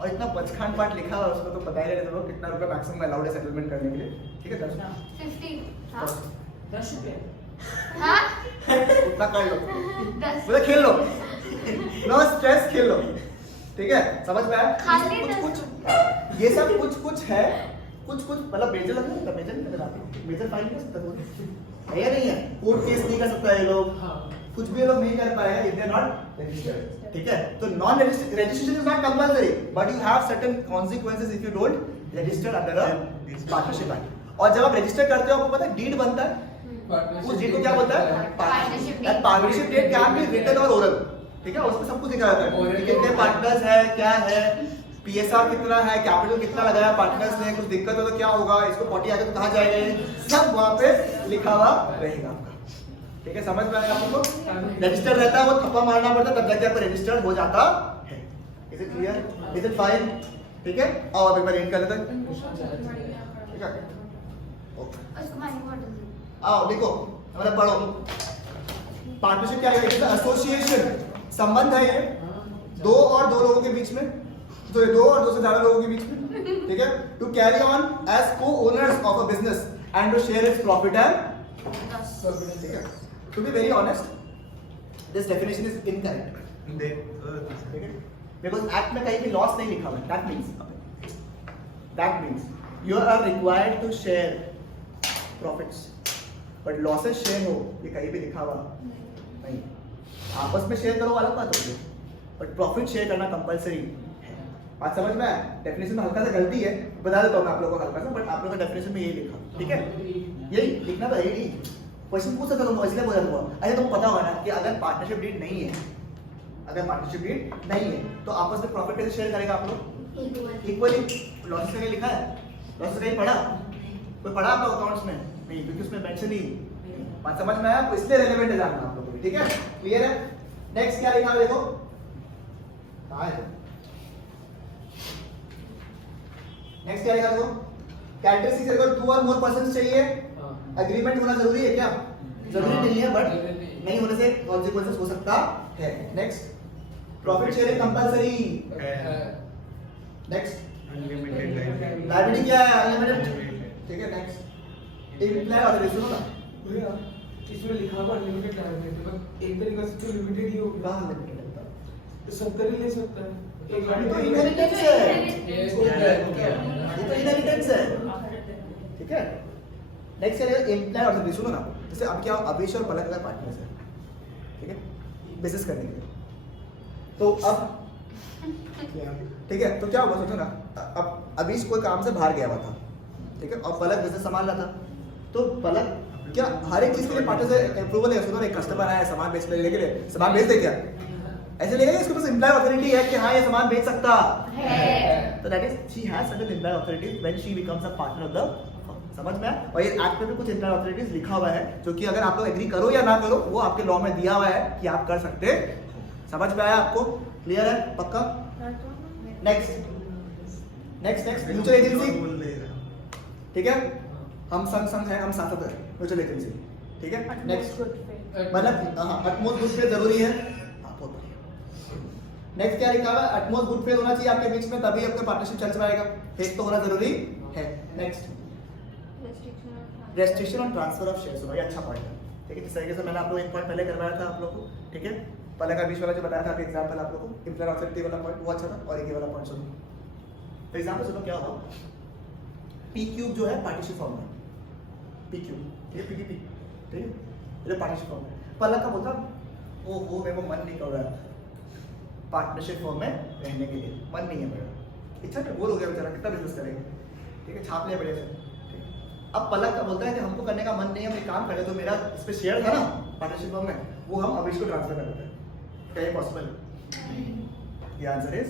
और इतना बचखान पार्ट लिखा है उसको तो पता ही नहीं चलो कितना रुपए मैक्सिमम अलाउड है सेटलमेंट करने के लिए ठीक है 50 हाँ 10 रुपए हाँ उतना कर लो 10 बोले खेल लो नो स्ट्रेस खेल लो ठीक है समझ में आया खाली कुछ 10 कुछ ये सब कुछ है कुछ मतलब मेजर लगता है मेजर नहीं कर सकते मेजर फाइल कर सकते है या नहीं है कोर्ट केस नहीं कर सकता ये लोग कुछ भी ये लोग नहीं कर पाएगा if they are not registered ठीक है तो non registration is not compulsory but you have certain consequences if you don't register under a partnership act और जब आप रजिस्टर करते हो आपको पता है डीड बनता है उस डीड को क्या बोलता है Partnership deed. Partnership deed can be written और ओरल ठीक है उसमें सब कुछ लिखा रहता है कि कितने पार्टनर्स है क्या है पीएसआर कितना है कैपिटल कितना लगाया पार्टनर्स ने कुछ दिक्कत हो तो क्या होगा इसको 40 आगे तो कहाँ जाएगा सब वहाँ पे लिखा हुआ रहेगा ठीक है समझ में आया आप लोगों को रजिस्टर रहता है वो थप्पा मारना पड़ता है तब जाके आपको रजिस्टर्ड हो जाता है is it clear is it fine ठीक है आओ अभी मैं रीड कर लेता हूं ठीक है ओके उसको माइक बॉटल आओ देखो हमारा पढ़ो पार्टनरशिप क्या है एसोसिएशन संबंध है ये 2 और 2 लोगों के बीच में तो 2 और 2 से ज्यादा लोगों के बीच में ठीक है to carry on as co owners of a business and to share its profit and ठीक है to be very honest, this definition is incorrect, ठीक है? बिकॉज एक्ट में कहीं भी लॉस नहीं लिखा हुआ है. That means you are required to share profits, but losses share हो ये कहीं भी लिखा हुआ नहीं. आपस में शेयर करो अलग बात होती है, बट प्रॉफिट शेयर करना कंपलसरी है. बात समझ में आया? डेफिनेशन में हल्का सा गलती है, बता देता हूँ मैं आप लोगों को हल्का सा, बट आप लोगों का डेफिनेशन में यही लिखा, ठीक है? यही लिखना था, यही क्वेश्चन पूछ सकता हूँ इसलिए बोला हुआ. अच्छा तुमको पता होगा ना कि अगर पार्टनरशिप डीड नहीं है, तो आपस में प्रॉफिट कैसे शेयर करेगा आप लोग? इक्वली. लॉसेस का लिखा है? लॉसेस कहीं पढ़ा? कोई पढ़ा आप लोग अकाउंट्स में? नहीं, क्योंकि उसमें मेंशन ही. बात समझ में आया? तो इसलिए रेलेवेंट है जानना आप लोगों को, ठीक है? क्लियर है? नेक्स्ट क्या लिखा है देखो, कहाँ है? नेक्स्ट क्या लिखा देखो, कैरेक्टरिस्टिक्स अगर 2 और मोर पर्संस चाहिए, एग्रीमेंट होना जरूरी है क्या? जरूरी नहीं है, बट नहीं होने से कॉन्सिक्वेंसेस हो सकता है. Next, profit sharing compulsory. Next, liability क्या है? अनलिमिटेड, ठीक है? नेक्स्ट, इम्प्लाई और सुनो ना, भैया इसमें लिखा हुआ अनलिमिटेड लायबिलिटी, बट एक तरीके से तो लिमिटेड ही होगा. कहाँ लिमिटेड है? तो 70 ही ले सकता है. एक ये तो गाड़ी इनहेरिटेंस है, ये तो इनहेरिटेंस है, ठीक है? नेक्स्ट है इम्प्लाई और सुनो ना, जैसे अब क्या अभिष और पलक का पार्टनर्स है, ठीक है? बिजनेस करने के लिए. तो अब ठीक है, तो क्या हुआ सोचो ना, अब अभिष कोई काम से बाहर गया हुआ था, ठीक है? और पलक बिजनेस संभाल रहा था. तो पलक क्या हर एक चीज के लिए पार्टनर से अप्रूवल है? सुनो, एक कस्टमर आया सामान बेचने के लिए, सामान बेच दे क्या? ऐसे लेगा इसके पास इम्प्लाई अथॉरिटी है कि हाँ ये सामान बेच सकता है. तो that is she has certain imply authorities when she becomes a partner of the. समझ में आया? और ये एक्ट में भी कुछ इम्प्लाई अथॉरिटीज लिखा हुआ है जो कि अगर आप लोग एग्री करो या ना करो वो आपके लॉ में दिया हुआ है कि आप कर सकते. समझ में आया आपको? क्लियर है? पक्का? नेक्स्ट म्यूचुअल एजेंसी, ठीक है? हम संग हैं, हम साथ हैं, म्यूचुअल एजेंसी, ठीक है? नेक्स्ट मतलब अटमोस्ट गुड फेथ जरूरी है. नेक्स्ट क्या लिखा हुआ है? अटमोस्ट गुड फेथ होना चाहिए आपके बीच में, तभी आपका पार्टनरशिप चल पाएगा. फेथ तो होना जरूरी है. नेक्स्ट, रेस्ट्रिक्शन और ट्रांसफर ऑफ शेयर्स. ये अच्छा पॉइंट है, ठीक है? जिस तरीके से मैंने आप लोग एक पॉइंट पहले करवाया था आप लोग को, ठीक है? पहले का बीच वाला जो बताया था एग्जांपल आप लोग को, इम्प्लाई अथॉरिटी वाला पॉइंट वो अच्छा था. और एक ये वाला पॉइंट सुनो, फॉर एग्जांपल सुनो क्या हुआ. पी क्यूब जो है पार्टनरशिप फॉर्म है, पी क्यूब, ठीक है? पीडीपी, ठीक है? ये पार्टनरशिप फॉर्म है. पलक का बोलता ओ मेरे को मन नहीं कर रहा है पार्टनरशिप फॉर्म में रहने के लिए, मन नहीं है मेरा, इच्छा नहीं, बोर हो गया बेचारा, कितना बिजनेस करेंगे, ठीक है? छाप लिया बड़े से. अब पलक का बोलता है कि हमको करने का मन नहीं है, हम एक काम करें, तो मेरा इस पे शेयर था ना पार्टनरशिप फॉर्म में, वो हम अभिष को ट्रांसफर कर देते हैं. क्या ये पॉसिबल है? The answer is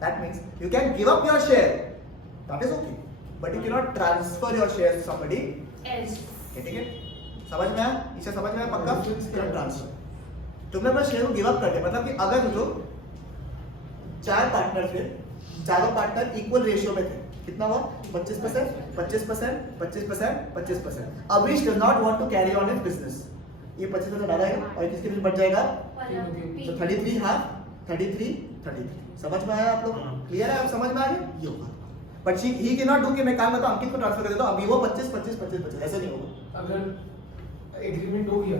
that means you can give up your share, that is okay, but you cannot transfer your share to somebody else. ठीक है? समझ में आया? इसे समझ में आया? पक्का? ट्रांसफर. तुमने अपना शेयर को गिव अप कर दिया, मतलब कि अगर जो 4 पार्टनर थे, चारों पार्टनर इक्वल रेशियो में थे, कितना हुआ? 25%, 25%, 25%, 25%. अभिष does not want to carry on his business. ये 25% डालेगा और किसके बीच बढ़ जाएगा? तो 33 हाफ, 33. समझ में आया आप लोग? क्लियर है? अब समझ में आ गया? ये होगा. But he can not do कि मैं काम करता हूं अंकित को ट्रांसफर कर देता हूं, अभी वो 25, ऐसा नहीं होगा. अगर एग्रीमेंट हो गया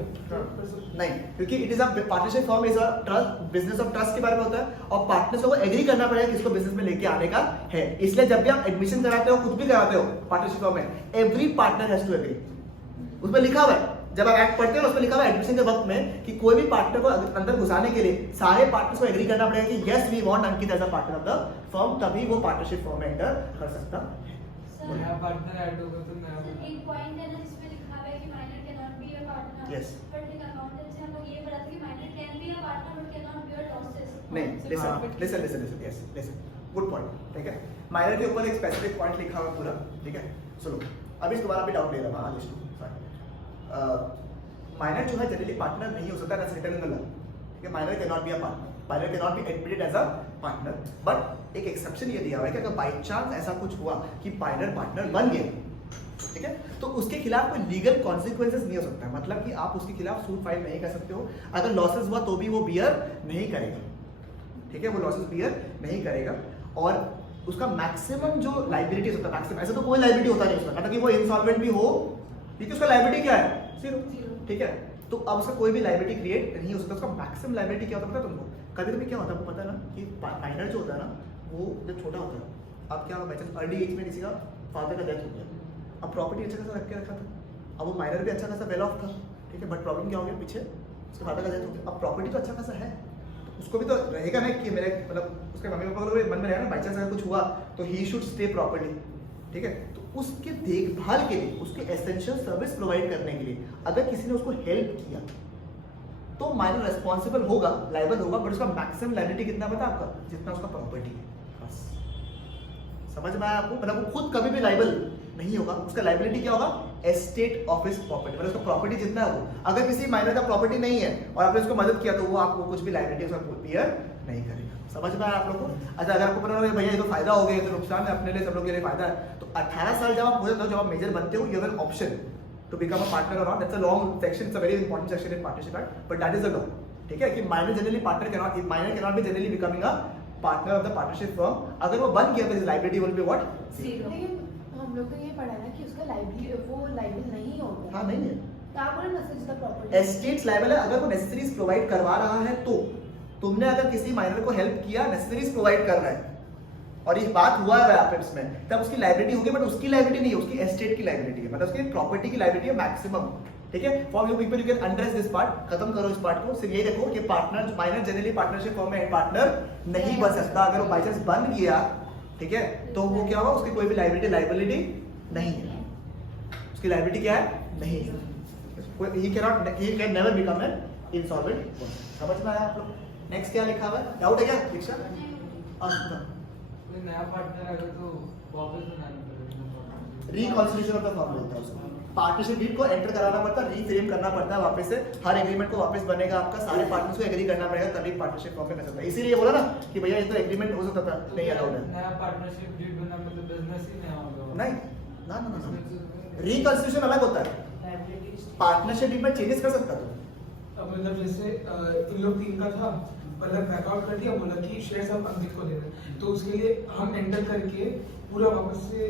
नहीं, क्योंकि it is a partnership form, is a trust, business of trust के बारे में होता है, और पार्टनर्स को एग्री करना पड़ेगा किसको बिजनेस में लेके आने का है. इसलिए जब भी आप एडमिशन कराते हो, कुछ भी कराते हो पार्टनरशिप फॉर्म में, every partner has to agree. उसमें लिखा हुआ है, जब आप एक्ट पढ़ते हो उसमें लिखा हुआ है एडमिशन के वक्त में कि कोई भी पार्टनर को अंदर घुसाने के लिए सारे पार्टनर्स को एग्री करना पड़ेगा कि yes we want Ankit as a partner of the firm, तभी वो पार्टनरशिप फॉर्म में एंटर कर सकता है. नया पार्टनर ऐड होगा तो नया एक पॉइंट है ना जिसमें लिखा हुआ है कि minor can not be a partner. Yes. But in accountancy हम लोग ये पढ़ा था कि minor can be a partner but can not be a losses. नहीं, लिसन, गुड पॉइंट. ठीक है? माइनर के ऊपर एक स्पेसिफिक पॉइंट लिखा हुआ पूरा, ठीक है? सुनो, अभी तुम्हारा भी डाउट ले रहा हूं. माइनर जो है जनरली पार्टनर नहीं हो सकता, that's written in the law. ठीक है? Minor can not be a partner, minor can not be admitted as a partner. But एक एक्सेप्शन ये दिया हुआ है कि अगर बाय चांस ऐसा कुछ हुआ कि माइनर पार्टनर बन गया, ठीक है, तो उसके खिलाफ कोई लीगल कॉन्सिक्वेंसेस नहीं हो सकता है. मतलब कि आप उसके खिलाफ सूट फाइल नहीं कर सकते हो. अगर लॉसेस हुआ तो भी वो बियर नहीं करेगा. ठीक है? वो लॉसेस बियर नहीं करेगा. और उसका मैक्सिमम जो लायबिलिटी होता है, मैक्सिमम, ऐसा तो कोई लायबिलिटी होता नहीं उसका, मतलब कि वो इंसॉल्वेंट भी हो, क्योंकि उसका लायबिलिटी क्या है? 0. ठीक है? तो अब उसका कोई भी लाइबिलिटी क्रिएट नहीं हो सकता। उसका मैक्सिमम लाइबिलिटी क्या होता है पता है तुमको? कभी कभी क्या होता है आपको पता है ना कि माइनर जो होता है ना वो जब छोटा होता है, अब क्या बाई चांस अर्ली एज में किसी का फादर का डेथ हो गया, अब प्रॉपर्टी अच्छा खासा रख के रखा था, अब वो माइनर भी अच्छा खासा वेल ऑफ था, ठीक है, बट प्रॉब्लम क्या हो गया पीछे उसके फादर का डेथ हो गया। अब प्रॉपर्टी तो अच्छा खासा है तो उसको भी तो रहेगा ना कि मेरे मतलब उसके मम्मी पापा को मन में रहेगा ना बाई चांस अगर कुछ हुआ तो ही शुड स्टे प्रॉपर्ली, ठीक है। तो उसके देखभाल के लिए, उसके एसेंशियल सर्विस प्रोवाइड करने के लिए अगर किसी ने उसको हेल्प किया तो माइनर रेस्पॉन्सिबल होगा, लाइबल होगा, बट उसका मैक्सिमम लाइबिलिटी कितना पता है आपका? जितना उसका प्रॉपर्टी है, बस। समझ में आया आपको? मतलब वो खुद कभी भी लाइबल नहीं होगा, उसका लाइबिलिटी क्या होगा? एस्टेट ऑफ हिज प्रॉपर्टी, मतलब उसका प्रॉपर्टी जितना है वो। अगर किसी माइनर का प्रॉपर्टी नहीं है और आपने उसको मदद किया तो वो आपको कुछ भी लाइबिलिटी उसका क्लियर नहीं करेगा। समझ में आया आप लोगों को? अच्छा, अगर आपको पता है भैया ये तो फायदा हो गया, ये तो नुकसान है, अपने लिए सब लोग के लिए फायदा है, तो 18 साल जब आप हो जाते हो, जब आप मेजर बनते हो, you have an option to become a partner or not. That's a long section. It's a very important section in partnership act, but that is the law. ठीक है कि minor generally cannot be generally becoming a partner of the partnership firm. अगर वो बन गया तो his liability will be what? Zero. लेकिन हम लोग तो ये पढ़ा है ना कि उसका वो लाइबल नहीं होगा। हाँ नहीं है। तो आप बोले message the property. Estates liable है अगर वो नेसेसरीज प्रोवाइड करवा रहा है तो। तुमने अगर किसी माइनर को हेल्प किया, नेसेसरीज प्रोवाइड कर रहा है और ये बात हुआ है आपस में, तब उसकी लाइबिलिटी होगी, बट उसकी लाइबिलिटी नहीं है, उसकी एस्टेट की लाइबिलिटी है, मतलब उसकी प्रॉपर्टी की लाइबिलिटी है मैक्सिमम, ठीक है। For you people you can understand this part, खत्म करो इस पार्ट को। सिर्फ ये देखो कि partner minor generally partnership form में पार्टनर नहीं बन सकता। अगर वो बाय चांस बन गया, ठीक है, तो वो क्या होगा? उसकी कोई भी लाइबिलिटी नहीं है, उसकी लाइबिलिटी क्या है? नहीं है। he can never become an insolvent person। समझ में आया आप लोग? नेक्स्ट क्या लिखा हुआ है? डाउट है क्या दीक्षा? कोई नया पार्टनर आएगा तो वापस बनाना पड़ेगा। रिकॉन्सिलिएशन ऑफ द फर्म बोलता है उसको। पार्टनरशिप डीड को एंटर कराना पड़ता है, रीफ्रेम करना पड़ता है वापस से, हर एग्रीमेंट को वापस बनेगा आपका, सारे पार्टनर्स को एग्री करना पड़ेगा, तभी पार्टनरशिप फॉर्म में कर सकता है। इसीलिए बोला ना कि भैया ये तो एग्रीमेंट हो सकता था, नहीं अलाउड है। नया पार्टनरशिप डीड बना मतलब बिजनेस ही नया होगा। नहीं ना ना ना, रिकॉन्सिलिएशन अलग होता है, पार्टनरशिप डीड में चेंजेस कर सकता था। अब मतलब जैसे इन लोग तीन का था, मतलब बैकआउट कर दिया, बोला कि शेयर्स आप अंकित को देना, तो उसके लिए हम एंटर करके पूरा वापस से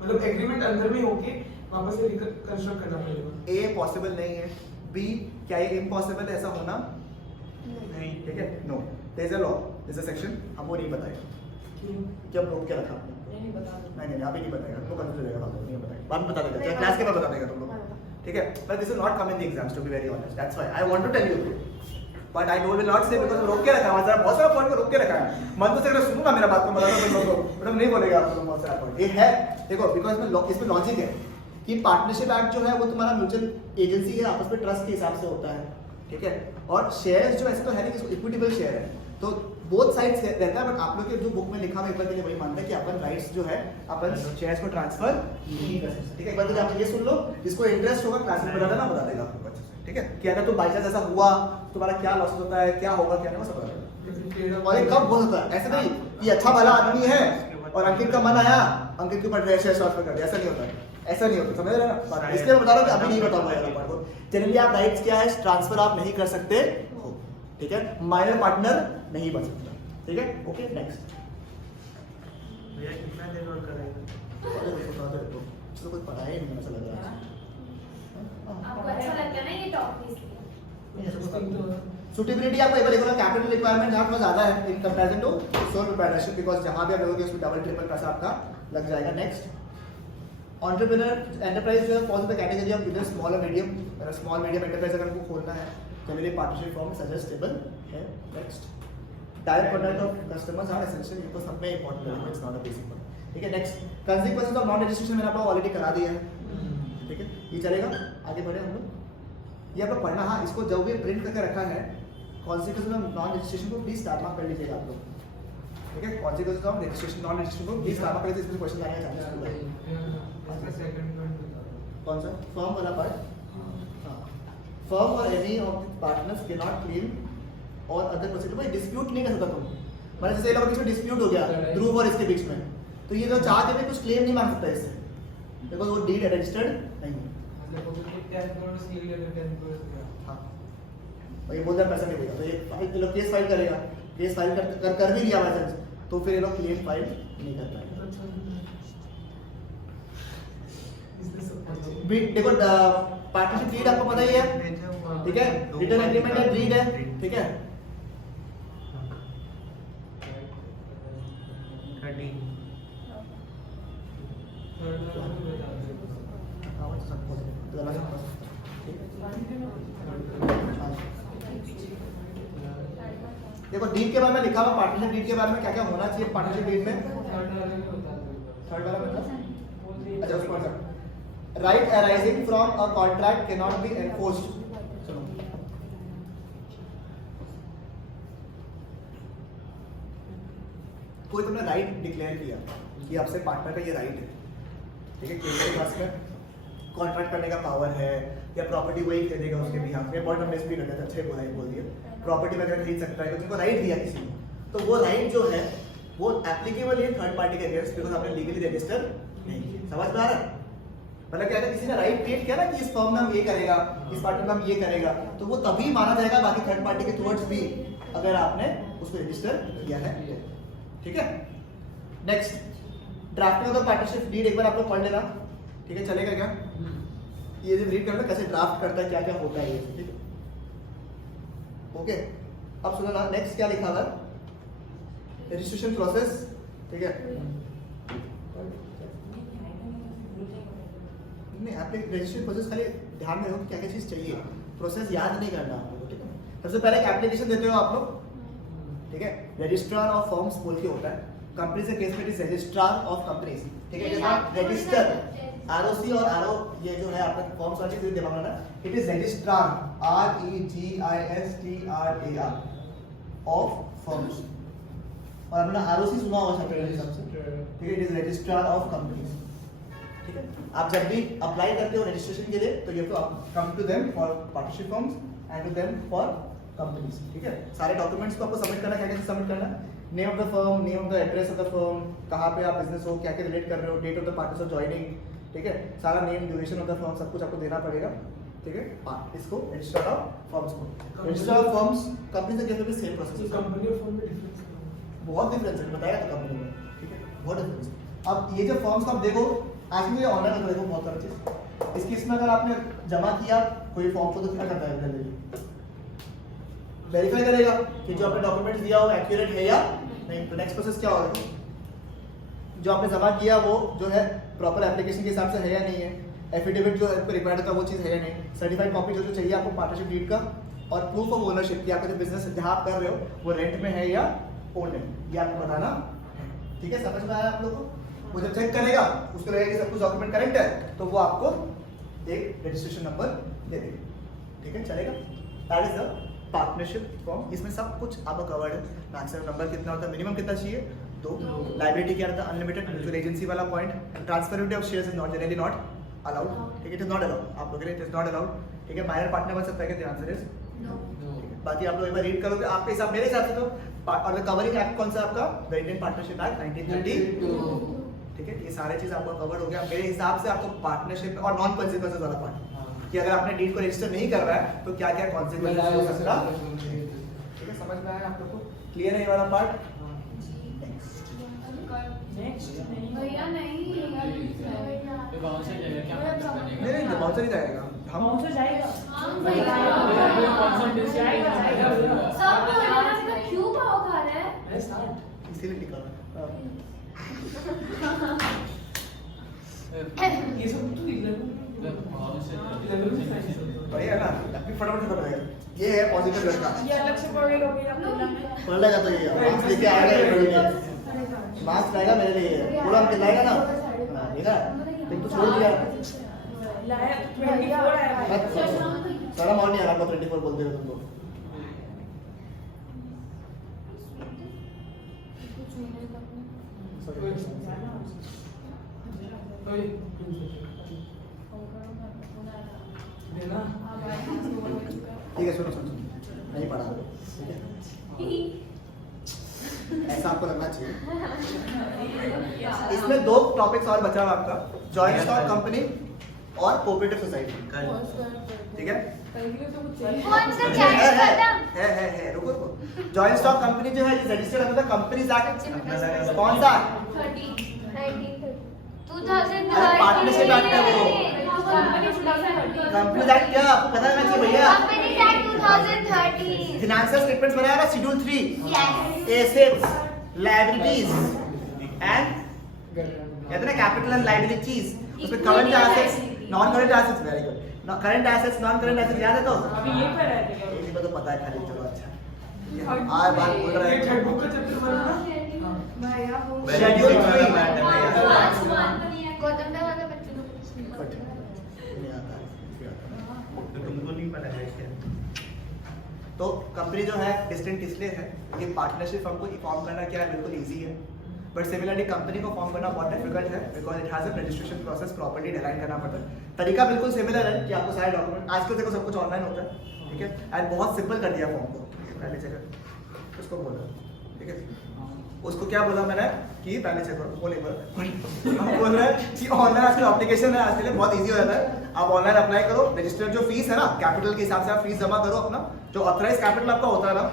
मतलब एग्रीमेंट अंदर में होके वापस से कंस्ट्रक्ट करना पड़ेगा। ए पॉसिबल नहीं है, बी क्या ये इम्पॉसिबल है ऐसा होना? नहीं। ठीक है, no, there is a law, there is a section, हमको नहीं बताएगा कि हम रोक के रखा आपने। नहीं अभी नहीं बताएगा, तो कंफ्यूज हो जाएगा, नहीं बताएगा, बाद में बता देगा, क्लास के बाद बता देगा तुम लोग, ठीक है। But this will not come in the exams to be very honest, that's why I want to tell you, but I will not say because रोक के रखा है, मतलब बहुत सारा पॉइंट को रोक के रखा है। मन तो से अगर सुनूंगा मेरा बात को मतलब तुम लोगों को मतलब नहीं बोलेगा आप लोग बहुत सारा पॉइंट ये है। देखो बिकॉज़ इसमें लॉजिक है कि पार्टनरशिप एक्ट जो है वो तुम्हारा म्यूचुअल एजेंसी है, आपस में ट्रस्ट के हिसाब से होता है, ठीक है। और शेयर्स जो ऐसे तो है नहीं कि इक्विटेबल शेयर है, तो बोथ साइड्स रहता है, बट आप लोग के जो बुक में लिखा हुआ एक बार के लिए वही मानता है कि अपन राइट्स जो है अपन शेयर्स को ट्रांसफर नहीं कर सकते, ठीक है। एक बार तो आप ये सुन लो, जिसको इंटरेस्ट होगा क्लास में बता देना, बता देगा आपको अच्छे से, ठीक है, कि अगर तो बाई चांस ऐसा हुआ तुम्हारा क्या लॉस होता है, क्या होगा क्या नहीं, वो सब बता देगा। और ये कब हो सकता है? ऐसा नहीं कि अच्छा भला आदमी है और अंकित का मन आया, अंकित के ऊपर शेयर ट्रांसफर कर दिया, ऐसा नहीं होता है, ऐसा नहीं होता, समझ रहे हैं? इसलिए मैं बता रहा हूँ कि अभी नहीं बताऊंगा यार आपको। जनरली आप राइट्स क्या है, ट्रांसफर आप नहीं कर सकते हो, ठीक है, माइनर पार्टनर नहीं बन सकता, ठीक है। ओके नेक्स्ट भैया कितना देर और करेगा? तो कुछ पढ़ा ही नहीं, ऐसा लग रहा है आपको अच्छा लगता है ना ये टॉपिक इसलिए? सुटेबिलिटी आपको एक बार देखो ना, कैपिटल रिक्वायरमेंट यहाँ थोड़ा ज्यादा है in comparison to sole proprietorship, because जहाँ भी आप लोगोगे उसमें डबल ट्रिपल पैसा आपका लग जाएगा। नेक्स्ट, एंटरप्रेन्योर एंटरप्राइज जो है falls in the category of business small और मीडियम, स्मॉल मीडियम एंटरप्राइज अगर आपको खोलना है जनरली पार्टनरशिप फॉर्म सजेस्टेबल है। Next, direct contact of customers are essential, इनको सब में इंपॉर्टेंट है, it's not a basic one, ठीक है। Next, consequences of non registration मैंने आपको ऑलरेडी करा दिया है, ठीक है, ये चलेगा, आगे बढ़े हम लोग। ये आप लोग पढ़ना, हाँ इसको जब भी प्रिंट करके रखा है, कॉन्सिक्वेंसेस ऑफ नॉन रजिस्ट्रेशन को प्लीज स्टार मार्क कर लीजिएगा आप लोग, ठीक है। Consequences of registration non registration को प्लीज स्टार मार्क कर लीजिए, इसमें क्वेश्चन आने का चांसेस होगा। सेकंड पॉइंट कौन सा? फर्म वाला पार्ट, हाँ, फर्म और any of the partners can not claim और अदर प्रोसीजर, भाई डिस्प्यूट नहीं कर सकता तुम, मतलब जैसे ये लोगों के बीच में डिस्प्यूट हो गया ध्रुव और इसके बीच में, तो ये जो चाह के भी कुछ क्लेम नहीं मान सकता इससे, बिकॉज़ वो डीड रजिस्टर्ड नहीं है। मतलब वो 10 करोड़ से ले लिया 10 करोड़ से, हाँ, और ये बोल रहा पैसा नहीं देगा, तो ये लोग केस फाइल करेगा, केस फाइल कर भी लिया बाय चांस, तो फिर ये लोग क्लेम फाइल नहीं कर पाएंगे। देखो पार्टनरशिप डीड आपको पता ही है, ठीक है, रिटर्न एग्रीमेंट है, रीड है, ठीक है। 13 देखो डीड के बारे में लिखा हुआ पार्टनरशिप डीड के बारे में क्या क्या होना चाहिए पार्टनरशिप डीड में। थर्ड वाला मतलब अच्छा उसको पढ़ना। Right arising from a contract can not B enforced. सुनो कोई तुमने राइट डिक्लेयर किया कि आपसे पार्टनर का ये राइट है, ठीक है, क्लियर के पास में कॉन्ट्रैक्ट करने का पावर है या प्रॉपर्टी वही खरीदेगा उसके बिहाफ में, बॉटम में भी करते थे, अच्छे बोला बोल दिया प्रॉपर्टी वगैरह खरीद सकता है, तुमको राइट दिया किसी ने, तो वो राइट जो है वो एप्लीकेबल है थर्ड पार्टी के अगेंस्ट, बिकॉज आपने लीगली रजिस्टर नहीं किया। समझ में आ रहा है? मतलब क्या है, किसी ने राइट क्रिएट किया ना कि इस फर्म में हम ये करेगा, इस पार्टनर में हम ये करेगा, तो वो तभी माना जाएगा बाकी थर्ड पार्टी के टुवर्ड्स भी, अगर आपने उसको रजिस्टर किया है, ठीक है। Next drafting of the partnership deed एक बार आप लोग पढ़ लेना, ठीक है, चलेगा क्या? ये जब रीड करना कैसे ड्राफ्ट करता है, क्या क्या होता है ये, ठीक है, ओके। अब सुनो ना, नेक्स्ट क्या लिखा हुआ है, रजिस्ट्रेशन प्रोसेस, ठीक है। नहीं आपने रजिस्ट्रेशन प्रोसेस खाली ध्यान में रखो क्या क्या चीज चाहिए, प्रोसेस याद नहीं करना आप लोगों को, ठीक है। सबसे पहले एक एप्लीकेशन देते हो आप लोग, ठीक है, रजिस्ट्रार ऑफ फर्म्स बोल के होता है, कंपनी से केस में it is registrar of companies, ठीक है, जैसा रजिस्टर आरओसी और आरओ ये जो है आपका फॉर्म्स वाली चीज दिमाग में ना, it is registrar REGISTRAR of firms, और आपने आरओसी सुना होगा शायद मेरे हिसाब से, ठीक है, it is registrar of companies, ठीक है। आप जब भी अप्लाई करते हो रजिस्ट्रेशन के लिए तो you have to come to them for partnership firms and to them for companies, ठीक है। सारे डॉक्यूमेंट्स को आपको सबमिट करना, क्या क्या सबमिट करना, name of the firm, name of the address of the firm, कहाँ पे आप बिजनेस हो, क्या क्या रिलेट कर रहे हो, date of the partners of joining, ठीक है, सारा name, duration of the firm, सब कुछ आपको देना पड़ेगा, ठीक है। इसको रजिस्टर ऑफ फर्म्स को, रजिस्टर ऑफ फर्म्स कंपनी से कैसे भी सेम प्रोसेस, कंपनी और फर्म में डिफरेंस बहुत डिफरेंस है, बताया था कंपनी में, ठीक है, बहुत डिफरेंस। अब ये जो फर्म्स को आप देखो, आज मुझे ऑनलाइन देखो बहुत सारी चीज, इसकी इसमें अगर आपने जमा किया कोई फॉर्म को तो क्या करता है, वेरीफाई करेगा कि जो आपने डॉक्यूमेंट दिया वो एक्यूरेट है या नहीं। तो नेक्स्ट प्रोसेस क्या होगा, जो आपने जमा किया वो जो है प्रॉपर एप्लीकेशन के हिसाब से है या नहीं है, एफिडेविट जो आपको रिक्वायर्ड होता है वो चीज़ है या नहीं, सर्टिफाइड कॉपी जो चाहिए आपको पार्टनरशिप डीड का, और प्रूफ ऑफ ओनरशिप कि आपका जो बिजनेस जहाँ आप कर रहे हो वो रेंट में है या ओन है, ये आपको बताना है, ठीक है। समझ में आया आप लोग को? वो जब चेक करेगा उसको लगेगा कि सब कुछ डॉक्यूमेंट करेक्ट है तो वो आपको एक रजिस्ट्रेशन नंबर दे देगा, ठीक है, चलेगा। That is the partnership form, इसमें सब कुछ आपका कवर्ड है। मैक्सिमम नंबर कितना होता है, मिनिमम कितना चाहिए, 2, लाइबिलिटी क्या रहता है, अनलिमिटेड, म्यूचुअल एजेंसी वाला point, transferability of shares is not generally not allowed, ठीक है, इट इज नॉट अलाउड, आप लोगों के लिए इट इज नॉट अलाउड, ठीक है। माइनर पार्टनर बन सकता है, क्या आंसर इज नो, बाकी आप लोग एक बार रीड करोगे आपके हिसाब, मेरे हिसाब से तो, और कवरिंग एक्ट कौन सा आपका, द इंडियन पार्टनरशिप एक्ट 1932, ठीक है, ये सारे चीज आपका कवर्ड हो गया। मेरे हिसाब से आपको पार्टनरशिप और नॉन कॉन्सिक्वेंसेस वाला पार्ट कि अगर आपने डीड को रजिस्टर नहीं कर रहा है तो क्या क्या कॉन्सिक्वेंसेस हो सकता है, ठीक है, समझ में आया आप लोग को, क्लियर है ये वाला पार्ट। भैया नहीं नहीं बाउंसर ही जाएगा, हम सब क्यों भाव खा रहे हैं, इसीलिए टिका ये सब तो दिख रहा बढ़िया ना, अभी फटाफट खत्म हो जाएगा। ये है पॉजिटिव लड़का, ये अलग से पढ़ेगा भैया अपने पढ़ लेगा तो ये मार्क्स लेके आएगा, ये पढ़ेगा, मार्क्स लाएगा मेरे लिए, पूरा हम लाएगा ना, ठीक है, तुम तो छोड़ दिया लाया 24 आया सारा मॉर्निंग आ रहा 24 बोलते हो तुमको, ठीक है, सुनो सुनो नहीं पढ़ा, ठीक है, ऐसा आपको लगना चाहिए। इसमें 2 टॉपिक्स और बचा हुआ आपका, जॉइंट स्टॉक कंपनी और कोऑपरेटिव सोसाइटी, ठीक है, कौन सा चैलेंज खत्म है रुको रुको। जॉइंट स्टॉक कंपनी जो है registered under the companies act, कौन सा 2013 पार्टनरशिप एक्ट है वो, कंपनीज एक्ट क्या आपको पता है चाहिए भैया? Companies Act 2013. फाइनेंशियल स्टेटमेंट्स बनाया ना schedule 3 Yes. Assets liabilities and कहते हैं ना कैपिटल एंड लायबिलिटीज उसमें current assets non current assets very good current assets non current assets याद है तो इसी को तो पता है खाली चलो अच्छा आज बात बोल रहा ये है थर्ड बुक का चैप्टर बना ना भैया वो शेड्यूल 3 गौतम दा वाला बच्चे लोग नहीं आता है तुमको नहीं पता है क्या? तो कंपनी जो है डिस्टिंक्ट इसलिए है कि पार्टनरशिप फर्म को फॉर्म करना क्या है बिल्कुल इजी है बट सिमिलरली कंपनी को फॉर्म करना बहुत डिफिकल्ट है because it has a registration process properly design करना पड़ता है तरीका बिल्कुल सिमिलर है कि आपको सारे डॉक्यूमेंट आजकल देखो सब कुछ ऑनलाइन होता है ठीक है एंड बहुत सिंपल कर दिया फॉर्म को पहले चेक उसको बोला ठीक है उसको क्या बोला मैंने कि पहले चेक करो वो नहीं बोला हम बोल रहे हैं कि ऑनलाइन आजकल एप्लीकेशन है आज के लिए बहुत इजी हो जाता है आप ऑनलाइन अप्लाई करो रजिस्टर जो फीस है ना कैपिटल के हिसाब से आप फीस जमा करो अपना जो ऑथराइज कैपिटल आपका होता है ना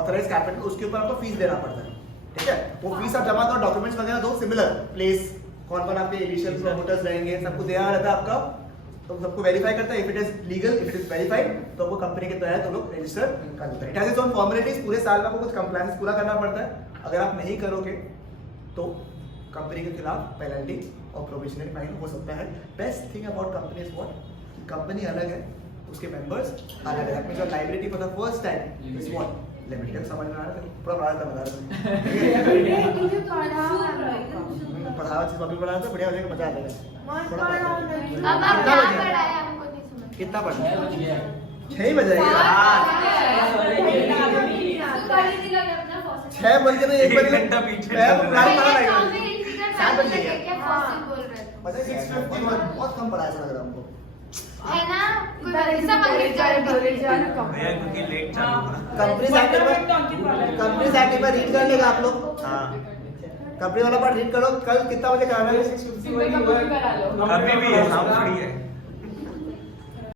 ऑथराइज कैपिटल उसके ऊपर आपको फीस देना पड़ता है ठीक है वो फीस आप जमा करो डॉक्यूमेंट्स वगैरह दो सिमिलर प्लेस कौन कौन आपके इनिशियल प्रोमोटर्स रहेंगे सबको देना रहता है आपका तो सबको वेरीफाई करता है if it is legal if it is verified तो वो कंपनी के तहत वो लोग रजिस्टर कर देते हैं it has its own formalities पूरे साल में आपको कुछ कंप्लायंस पूरा करना पड़ता है अगर आप नहीं करोगे तो कंपनी के खिलाफ पेनल्टी और प्रोविजनरी फाइन हो सकता है best thing about company is what company अलग है उसके मेंबर्स अलग है that means your liability for the first time is what limited समझ में आ रहा है पूरा बड़ा था बता रहा मुझे पढ़ा पढ़ावा चीज अभी पढ़ा था बढ़िया हो जाएगा मजा आ जाएगा अब आप क्या पढ़ाया हमको नहीं समझ कितना पढ़ना 6 बजे तो गाड़ी दिला के अपना फॉसिल 6 बज के तो 1 बजे घंटा पीछे मैं चल रहा है। गाड़ी पढ़ा शाम रहा में है इसी का 7 टाइम बजे है गया क्या फॉसिल बोल रहे थे पता है 6:50 बहुत कम पढ़ाया था लग रहा हमको है ना कोई सब अंग्रेजी भैया क्योंकि लेट चालू हुआ। कंपनी एक्ट एक बार रीड कर लेगा आप लोग हाँ कंपनी वाला पार्ट रीड करो कल कितना बजे कराना है अभी भी है हम फ्री है